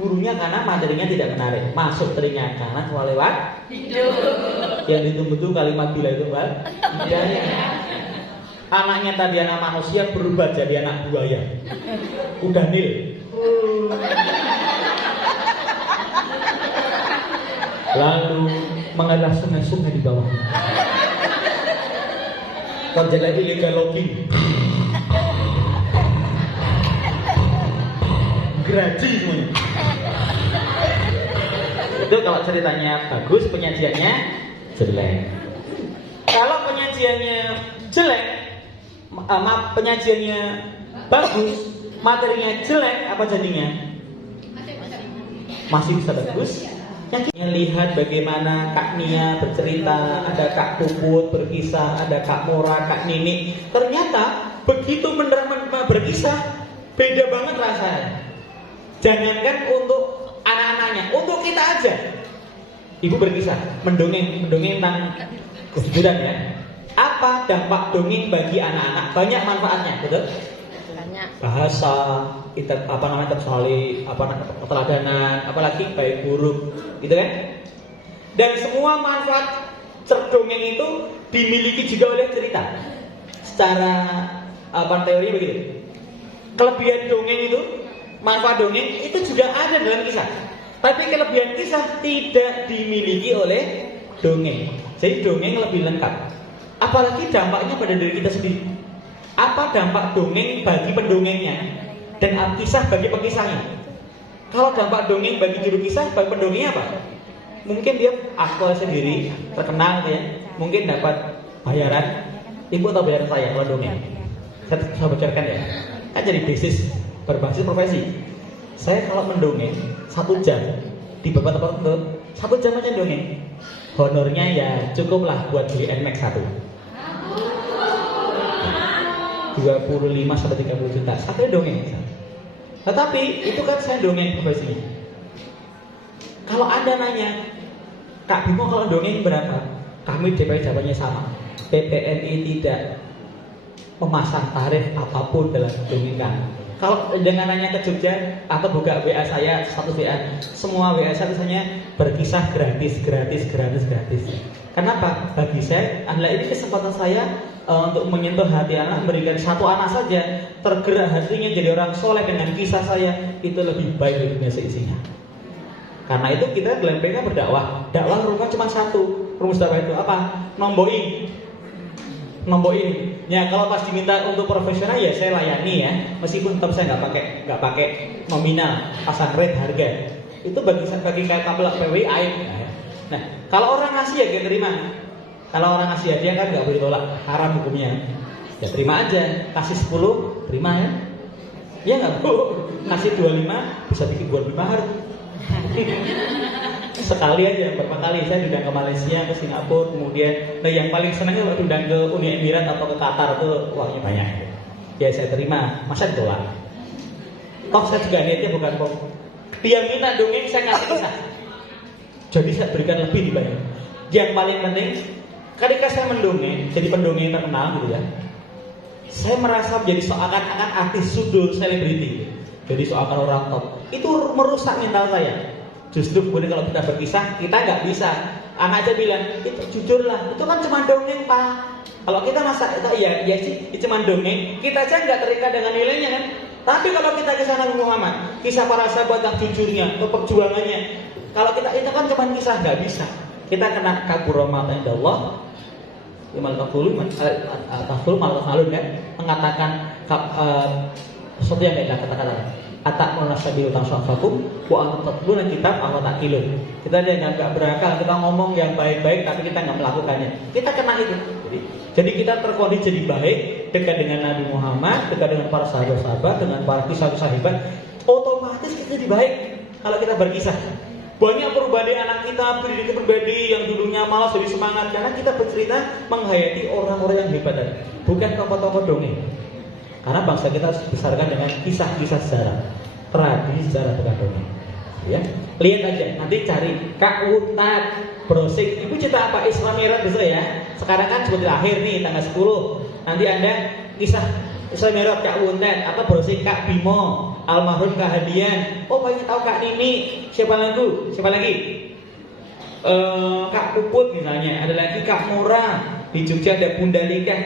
Gurunya karena materinya tidak menarik. Masuk telinga kanan lewat yang ditunggu-tunggu kalimat bila itu bal. Anaknya tadi anak manusia berubah jadi anak buaya. Udah nil. Lalu mengalir sungai-sungai di bawah. Terjadi illegal logging. Graji semuanya. Itu kalau ceritanya bagus, penyajiannya jelek. Kalau penyajiannya jelek, penyajiannya bagus, materinya jelek, apa jadinya? Masih bisa bagus, Lihat bagaimana Kak Nia bercerita, ada Kak Puput berkisah, ada Kak Mora, Kak Nini. Ternyata begitu berkisah, beda banget rasanya. Jangankan untuk anak-anaknya, untuk kita aja. Ibu berkisah, mendongeng tentang kejujuran ya. Apa dampak dongeng bagi anak-anak? Banyak manfaatnya, betul? Bahasa, kita keteladanan, apalagi baik buruk, gitu kan? Dan semua manfaat dongeng itu dimiliki juga oleh cerita. Secara teori begitu. Kelebihan dongeng itu, manfaat dongeng itu juga ada dalam kisah. Tapi kelebihan kisah tidak dimiliki oleh dongeng. Jadi dongeng lebih lengkap. Apalagi dampaknya pada diri kita sendiri. Apa dampak dongeng bagi pendongengnya dan kisah bagi pekisahnya? Kalau dampak dongeng bagi juru kisah, bagi pendongengnya apa? Mungkin dia aktual sendiri, terkenal ya. Mungkin dapat bayaran. Ibu tahu bayaran saya kalau dongeng? Saya bocorkan ya. Kan jadi bisnis berbasis profesi. Saya kalau mendongeng 1 jam di beberapa tempat itu 1 jam aja dongeng. Honornya ya cukuplah buat beli NMAX 1. 25 sampai 30 juta satu dongeng. Tetapi itu kan saya dongeng profesinya. Kalau Anda nanya, Kak Bimo kalau dongeng berapa? Kami DPR jawabannya sama. PPNI tidak memasang tarif apapun dalam dongeng kami. Kalau dengan nanya ke Jogja atau buka WA saya, satu WA, semua WA saya misalnya berkisah gratis. Kenapa? Bagi saya adalah ini kesempatan saya untuk menyentuh hati anak, memberikan satu anak saja tergerak hatinya jadi orang soleh dengan kisah saya, itu lebih baik dari dunia seisinya. Karena itu kita dalam PK berdakwah. Dakwah rumusnya cuma satu. Rumus dakwah itu apa? Nomboin. Ya kalau pas diminta untuk profesional ya saya layani ya. Meskipun tetap saya nggak pakai nominal, pasang rate harga. Itu bagi kayak tabel PWI aib. Nah kalau orang ngasih ya kita terima. Kalau orang ngasih hadiah kan nggak boleh tolak, haram hukumnya. Ya terima aja. Kasih 10, terima ya. Ya nggak bu. Kasih 25 bisa bikin buat 5 hari. Sekali aja, berapa kali saya diundang ke Malaysia, ke Singapura, kemudian yang paling senangnya waktu diundang ke Uni Emirat atau ke Qatar itu uangnya banyak. Ya saya terima, masa ditolak? Toh saya juga niatnya bukan kok. Dia minta dongeng, saya ngasih kisah. Jadi saya berikan lebih dibayar. Yang paling penting, ketika saya mendongeng, jadi pendongeng yang terkenal gitu ya, saya merasa menjadi seakan-akan artis sudul selebriti. Jadi seakan orang top. Itu merusak mental saya. Justru kemudian kalau kita berkisah, kita nggak bisa. Anak aja bilang, itu jujurlah, itu kan cuma dongeng pak. Kalau kita masa itu iya sih, itu cuma dongeng. Kita aja nggak terikat dengan nilainya kan. Tapi kalau kita kisah Nabi Muhammad, kisah para sahabat yang jujurnya, perjuangannya, kalau kita itu kan cuma kisah, nggak bisa. Kita kena kabur rahmatan Allah. Imal kafulu, malun kan, mengatakan sesuatu yang beda kata-kata. Atak munasabi utang syafakum wa antum tatluna kitab aw takilun. Kita dia enggak berakal, kita ngomong yang baik-baik tapi kita enggak melakukannya. Kita kena itu. Jadi kita terkondisi jadi baik, dekat dengan Nabi Muhammad, dekat dengan para sahabat-sahabat, dengan para kisah-kisah hebat, otomatis kita jadi baik kalau kita berkisah. Banyak perubahan di anak kita, pendidikan pribadi yang dulunya malas jadi semangat karena kita bercerita menghayati orang-orang yang hebat tadi, bukan tokoh-tokoh dongeng. Karena bangsa kita dibesarkan dengan kisah-kisah sejarah, tradisi sejarah bukan dongeng. Ya, lihat aja, nanti cari Kak Untat, browsing. Ibu cerita apa? Isra Mi'raj besok ya. Sekarang kan seperti akhir nih, tanggal 10. Nanti Anda kisah Isra Mi'raj Kak Untat atau browsing Kak Bimo, almarhum Kak Hadian. Oh banyak tahu Kak Nini. Siapa lagi? Kak Puput misalnya. Ada lagi Kak Mora. Di Jogja ada Bunda Lika.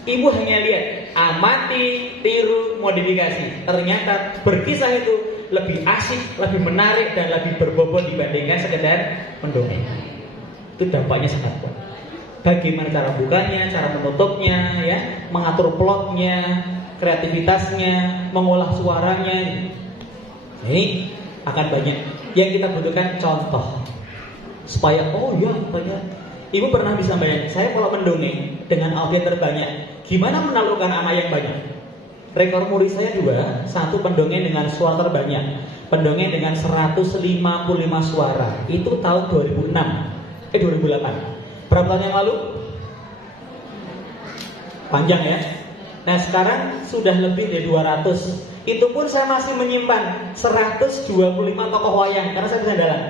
Ibu hanya lihat, amati, tiru, modifikasi. Ternyata berkisah itu lebih asik, lebih menarik, dan lebih berbobot dibandingkan sekedar mendongeng. Itu dampaknya sangat kuat. Bagaimana cara bukanya, cara menutupnya, ya, mengatur plotnya, kreativitasnya, mengolah suaranya. Ini akan banyak. Yang kita butuhkan contoh supaya banyak. Ibu pernah bisa bayangin, saya kalau mendongeng dengan audiens terbanyak, gimana menaklukkan anak yang banyak? Rekor muri saya 2. Satu pendongeng dengan suara terbanyak, pendongeng dengan 155 suara. Itu tahun 2008. Berapa tahun yang lalu? Panjang ya. Nah sekarang sudah lebih dari 200. Itu pun saya masih menyimpan 125 tokoh wayang karena saya bisa jalan.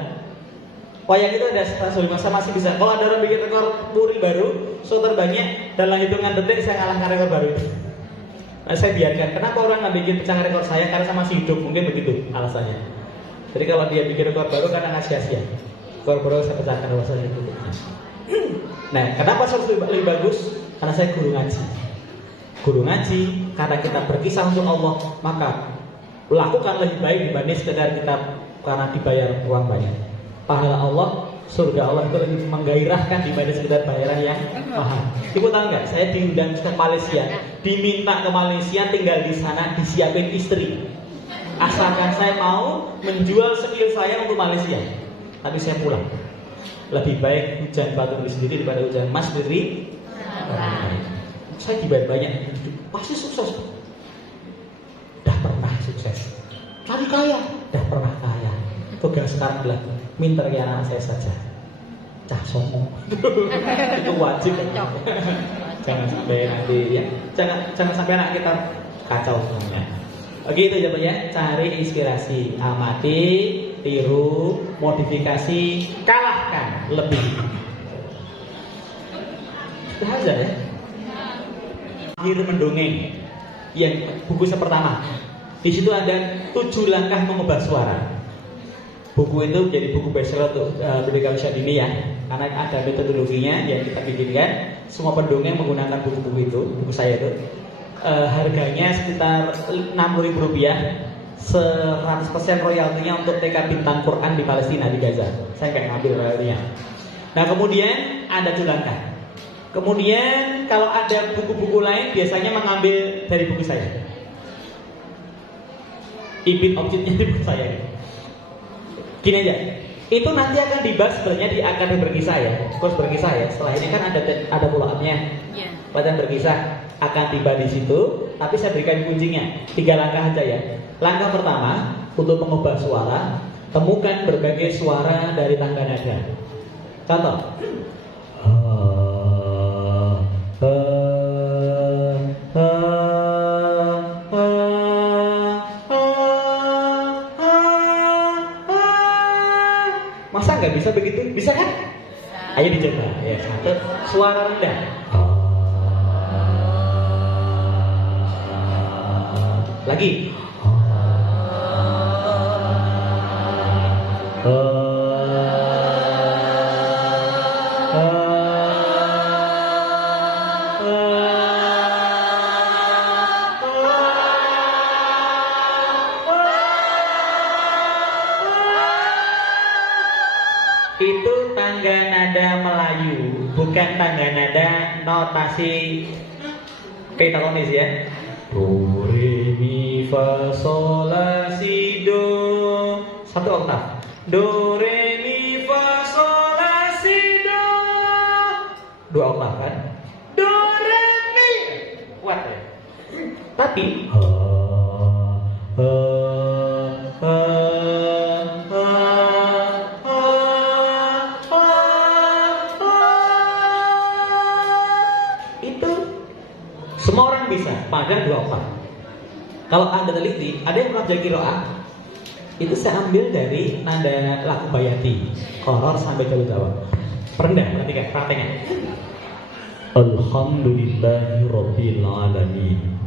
Wayang itu ada 125, saya masih bisa. Kalau ada orang bikin rekor muri baru, so terbanyak dalam hitungan detik saya ngalahkan rekor baru itu. Nah, saya biarkan. Kenapa orang nggak bikin pecahkan rekor saya? Karena saya masih hidup, mungkin begitu alasannya. Jadi kalau dia bikin rekor baru karena nggak sia-sia. Rekor baru saya pecahkan rekor saya itu. Nah, kenapa saya lebih bagus? Karena saya guru ngaji. Guru ngaji, karena kita berkisah untuk Allah, maka lakukan lebih baik dibanding sekedar kita karena dibayar uang banyak. Pahala Allah, surga Allah itu lebih menggairahkan dibanding sekedar bayaran yang mahal. Ibu tahu nggak? Saya diundang ke Malaysia, diminta ke Malaysia, tinggal di sana, disiapin istri. Asalkan saya mau menjual skill saya untuk Malaysia, tapi saya pulang. Lebih baik hujan batu diri sendiri daripada hujan emas dari saya dibayar banyak, pasti sukses. Dah pernah sukses, cari kaya, dah pernah kaya. Tugas sekarang adalah minta ya anak saya saja. Cah sombong. Itu wajib. Jangan sampai nanti ya. Jangan sampai anak kita kacau semuanya. Oke itu jawabannya. Cari inspirasi, amati, tiru, modifikasi, kalahkan lebih. Sudah aja ya. Akhir mendongeng yang buku pertama. Di situ ada 7 langkah mengubah suara. Buku itu jadi buku bestseller untuk pendidikan usia dini ya, karena ada metodologinya yang kita bikinkan. Semua pendongeng menggunakan buku-buku itu, buku saya itu. Harganya sekitar Rp60.000, 100% royaltinya untuk TK Bintang Quran di Palestina, di Gaza. Saya nggak ngambil royaltinya. Nah kemudian ada 7 langkah. Kemudian kalau ada buku-buku lain biasanya mengambil dari buku saya. Ibit objeknya di buku saya. Gini aja, itu nanti akan dibahas sebenarnya di Akademi Berkisah ya, kurs berkisah ya. Setelah ini kan ada follow-up-nya. Pelajaran berkisah akan tiba di situ, tapi saya berikan kuncinya 3 langkah aja ya. Langkah pertama untuk mengubah suara, temukan berbagai suara dari tangga nada. Contoh. Masa nggak bisa begitu? Bisa kan? Ayo dicoba. Ya, satu suara rendah. Lagi. Itu tangga nada Melayu, bukan tangga nada notasi pentatonis ya. Do, re, mi, fa, sol, la, si, do. Satu oktav. Do, re, mi, fa, sol, la, si, do. 2 oktav kan? Do, re, mi. Kuat ya? Tapi semua orang bisa, pada 2 oktav. Kalau Anda teliti, ada yang belajar qiraah, itu saya ambil dari nada lagu Bayati, Qoror sampai Jawa. Perendah, perhatikan, prakteknya. Alhamdulillahirabbil alamin.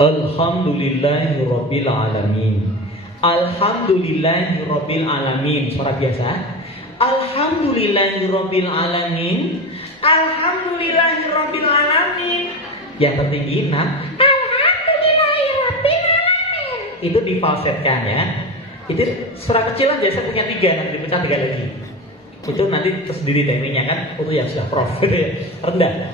Alhamdulillahirabbil alamin. Alhamdulillahirabbil alamin. Suara biasa. Alhamdulillahirabbil alamin. Alhamdulillahirabbil alamin. Yang tertinggi 6. Alhamdulillahirrabbilalamin. Itu difalsetkan ya. Itu suara kecil aja, saya punya 3, nanti dipecah 3 lagi. Itu nanti tersendiri tekniknya kan, untuk yang sudah prof gitu ya. Rendah.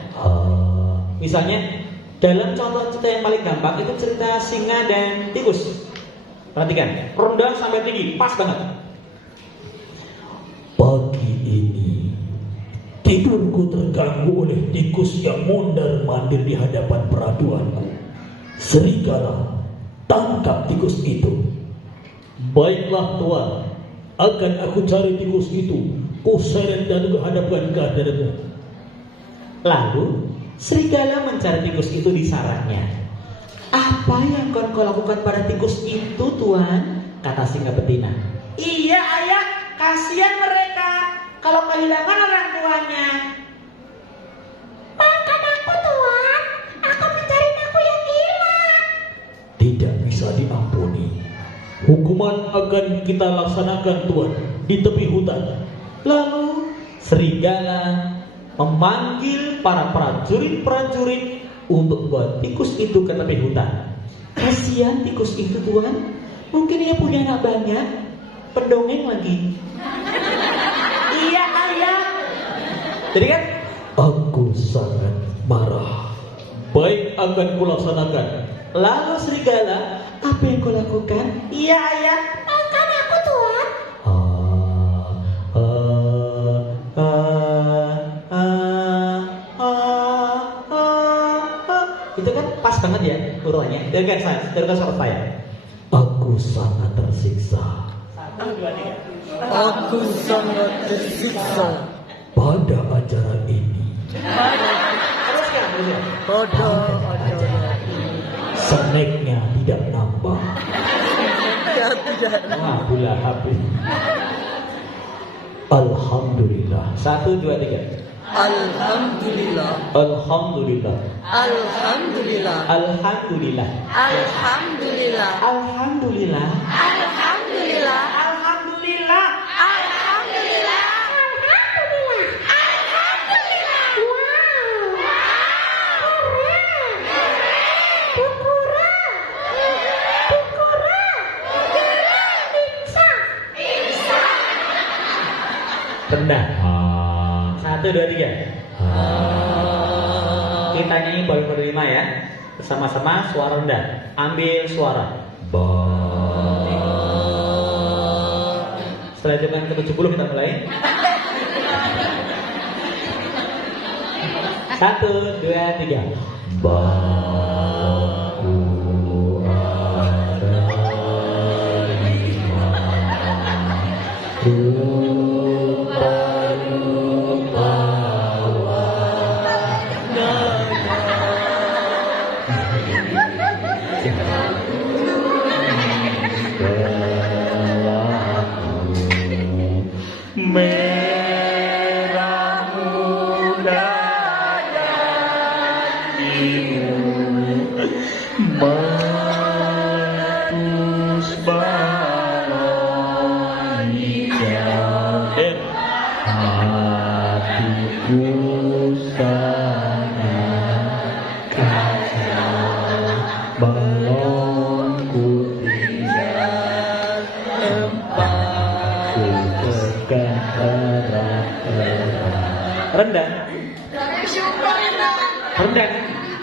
Misalnya dalam contoh cerita yang paling gampang itu cerita singa dan tikus. Perhatikan, rendah sampai tinggi, pas banget. Pagi ini tidurku terganggu oleh tikus yang mondar-mandir di hadapan peraduanku. Serigala, tangkap tikus itu. Baiklah tuan, akan aku cari tikus itu, kuseret dan kuhadapkan ke hadapanmu. Lalu serigala mencari tikus itu di sarangnya. Apa yang kau lakukan pada tikus itu, tuan? Kata singa betina. Iya ayah, kasihan mereka kalau kehilangan orang tuanya. Maafkan aku tuan, aku mencari aku yang hilang. Tidak bisa diampuni. Hukuman akan kita laksanakan tuan di tepi hutan. Lalu serigala memanggil para prajurit-prajurit untuk membawa tikus itu ke tepi hutan. Kasihan tikus itu, tuan. Mungkin dia punya anak banyak, pendongeng lagi. Iya ayah. Jadi kan Aku sangat marah. baik, akan kulaksanakan. Lalu serigala, apa yang kau lakukan? Iya ayah. Maafkan aku tuan. Itu kan pas banget ya urutannya. Dengarkan suara saya. Aku sangat tersiksa. 1, 2, 3. Aku sangat tersiksa. Pada acara ini, Pada acara snacknya tidak nambah. tidak. Wah, bola habis. Alhamdulillah. 1, 2, 3. Alhamdulillah. Alhamdulillah. Alhamdulillah. Alhamdulillah. Alhamdulillah. Alhamdulillah. Alhamdulillah. Alhamdulillah. Alhamdulillah. Rendah. 1, 2, 3. Kita nyanyi baru berlima ya. Bersama-sama suara rendah. Ambil suara. Setelah jam ke-70 kita mulai. 1, 2, 3. Baku ada lima, rupa-rupa merah muda meletus balon hijau hatiku sangat kacau balonku tinggal tempat ku tekan erat-erat. Rendah. Rendah.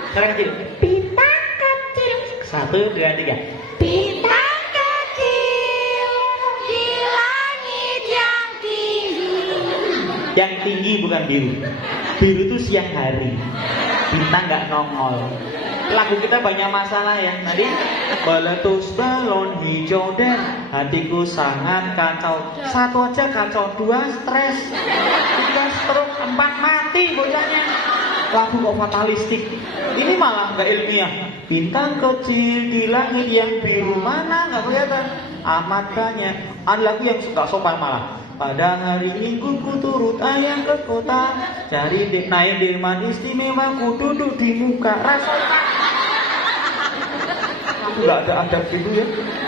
Sekarang kecil. Bintang kecil, 1, 2, 3. bintang kecil di langit yang tinggi. Yang tinggi bukan biru. Biru itu siang hari. Bintang nggak nongol. Lagu kita banyak masalah ya. Tadi meletus balon hijau dan hatiku sangat kacau. 1 aja kacau, 2 stres, 3 stroke, 4 mati bocahnya. Lagu kok fatalistik. Ini malah nggak ilmiah. Bintang kecil di langit yang biru, mana nggak kelihatan. Amat banyak. Ada lagu yang suka sopan malah. Pada hari Minggu ku turut ayah ke kota, cari naik delman istimewa, ku duduk di muka rasanya. Aku nggak ada adab gitu ya.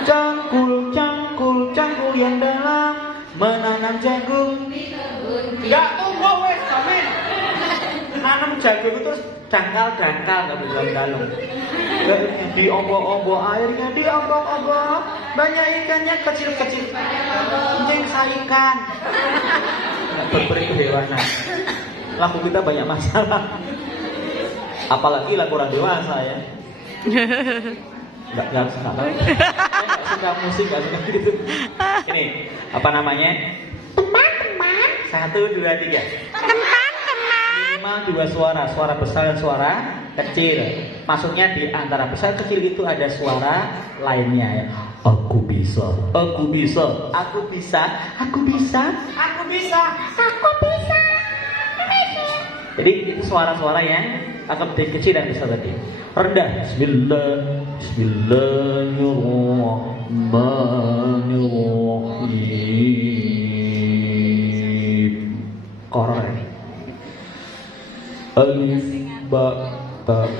Cangkul, cangkul, cangkul yang dalam, menanam jagung. Nggak tumbuh wes, amin. Nanam jagung itu terus dangkal-dangkal nggak bisa dalam. Di ombok-ombok airnya, di ombok-ombok banyak ikannya kecil-kecil. Kencing saikan. Berperi kedewasan. Lagu kita banyak masalah. Apalagi lagu orang dewasa ya. Nggak suka musik, nggak suka gitu. Ini apa namanya? Teman-teman, 1, 2, 3. teman-teman, 5, 2 suara, suara besar dan suara kecil. Maksudnya di antara besar kecil itu ada suara lainnya ya. Aku bisa. Aku bisa. Aku bisa. Aku bisa. Aku bisa. Aku bisa. Jadi itu suara-suara yang agak kecil dan besar tadi. Rendah. Bismillahirrahmanirrahim. Koror. Alif ba ta.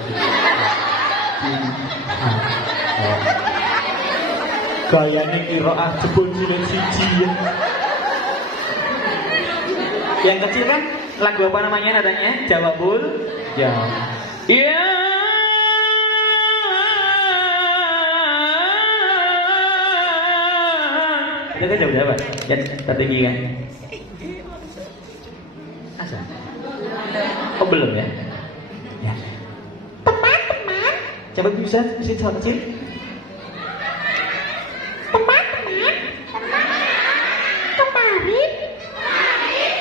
Kayaknya qiraah jebul jilid siji ya. Yang kecil kan lagu apa namanya nadanya? Jawabul jawab. Iya. Itu kan jawab apa? Yang tertinggi kan? Asa? Oh belum ya? Ya. Teman-teman, coba bisa suara kecil. Teman-teman, kemarin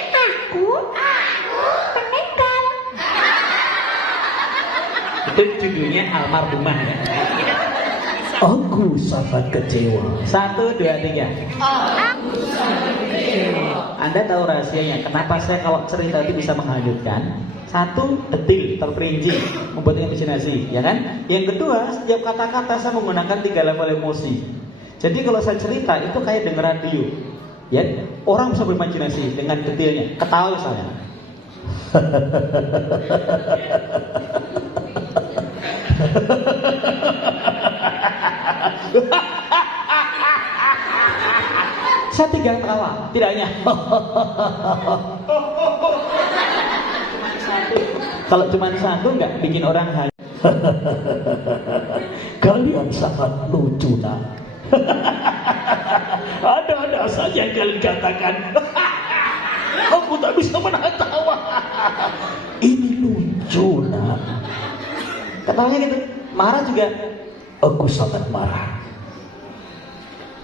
aku meninggal. Itu judulnya Almarhumah ya. Aku sangat kecewa. 1, 2, 3. Anda tahu rahasianya kenapa saya kalau cerita itu bisa menghanyutkan? 1, detil, terperinci, membuat imajinasi, ya kan? Yang kedua, setiap kata-kata saya menggunakan 3 level emosi. Jadi kalau saya cerita itu kayak denger radio, ya. Orang bisa berimajinasi dengan detilnya, ketawa saya. Saya tinggal ketawa, tidak hanya. Kalau cuma 1 nggak bikin orang hal. Kalian sangat lucu nak. Ada-ada saja yang kalian katakan. Aku tak bisa menahan tawa. Ini lucu nak. Ketawanya gitu, marah juga. Aku sangat marah.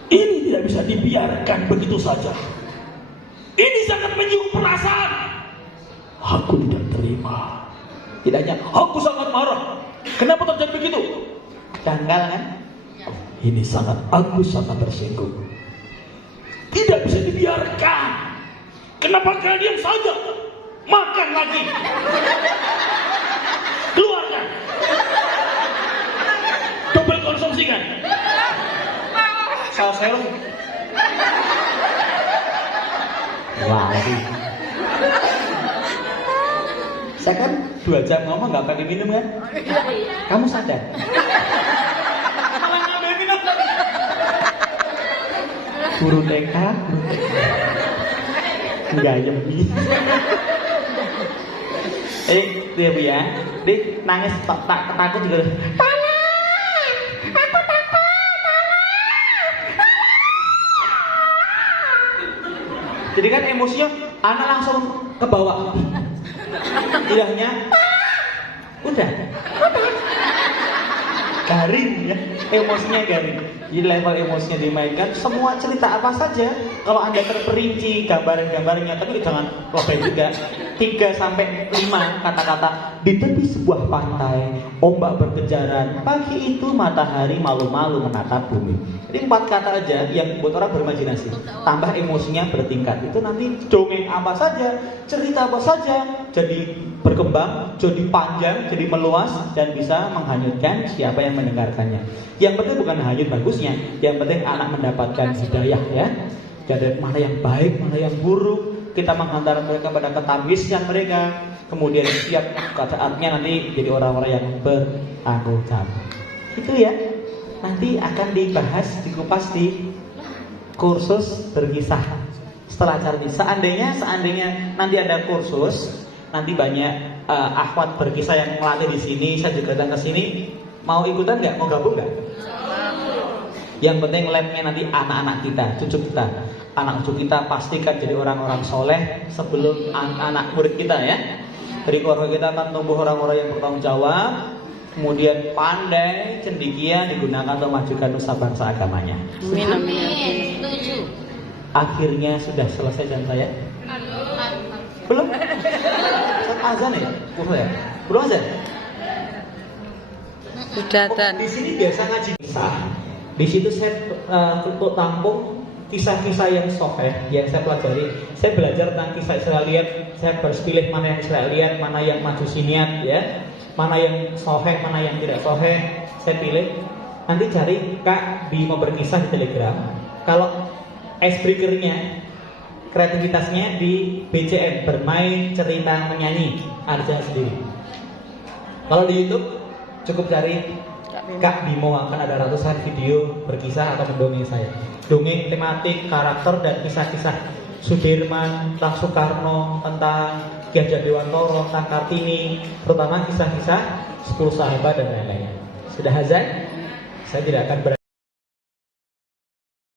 Ini tidak bisa dibiarkan begitu saja. Ini sangat menyinggung perasaan. Aku tidak terima. Tidak hanya, Aku sangat marah. Kenapa terjadi begitu? janggal kan? Ini aku sangat tersinggung. Tidak bisa dibiarkan. Kenapa kalian saja makan lagi? Keluarkan. Double konsumsi kan? Saus serum. Lari. Saya kan 2 jam ngomong nggak pakai minum kan? Kamu sadar? Malah ngambil minum. Guru TK, nggak nyemi. Dia Bu ya, dia nangis takut juga. Jadi kan emosinya anak langsung ke bawah. Tidak hanya udah garing ya, emosinya garing. Jadi level emosinya dimainkan, semua cerita apa saja kalau Anda terperinci gambar-gambarnya, tapi jangan lebih juga 3-5 kata-kata. Di tepi sebuah pantai, ombak berkejaran, pagi itu matahari malu-malu menatap bumi. Jadi 4 kata aja yang buat orang berimajinasi, tambah emosinya bertingkat. Itu nanti dongeng apa saja, cerita apa saja, jadi berkembang, jadi panjang, jadi meluas, dan bisa menghanyutkan siapa yang mendengarkannya. Yang penting bukan hanyut bagusnya, yang penting anak mendapatkan hidayah ya. Jadi mana yang baik, mana yang buruk, kita menghantar mereka pada ketamiskan mereka. Kemudian setiap saatnya nanti jadi orang-orang yang bertanggung jawab. Itu ya, nanti akan dibahas, dikupas di kursus berkisah setelah acara ini. Seandainya nanti ada kursus, nanti banyak akhwat berkisah yang melatih di sini, saya juga datang ke sini. Mau ikutan nggak? Mau gabung nggak? Yang penting labnya nanti anak-anak kita, cucu kita. Anak cucu kita pastikan jadi orang-orang soleh sebelum anak murid kita ya. Dari keluarga kita akan tumbuh orang-orang yang bertanggung jawab, kemudian pandai, cendekia digunakan untuk memajukan nusa bangsa agamanya. Amin. Akhirnya sudah selesai jam saya. Belum? Azan ya? Belum azan? Sudatan. Di sini biasa ngaji kisah. Di situ saya untuk tampung kisah-kisah yang sahih yang saya pelajari. Saya belajar tentang kisah Israeliat. Saya harus pilih mana yang Israeliat, mana yang Majusiniat, ya, mana yang sahih, mana yang tidak sahih. Saya pilih. Nanti cari Kak Bimo Berkisah di Telegram. Kalau icebreaker-nya, kreativitasnya di BCM, bermain, cerita, menyanyi, ada sendiri. Kalau di YouTube cukup cari Kak Bimo, akan ada ratusan video berkisah atau mendongeng saya. Dongeng tematik, karakter dan kisah-kisah Sudirman, tentang Soekarno, tentang Ki Hajar Dewantoro, tentang Kartini, terutama kisah-kisah 10 sahabat dan lain-lain. Sudah azan? Saya tidak akan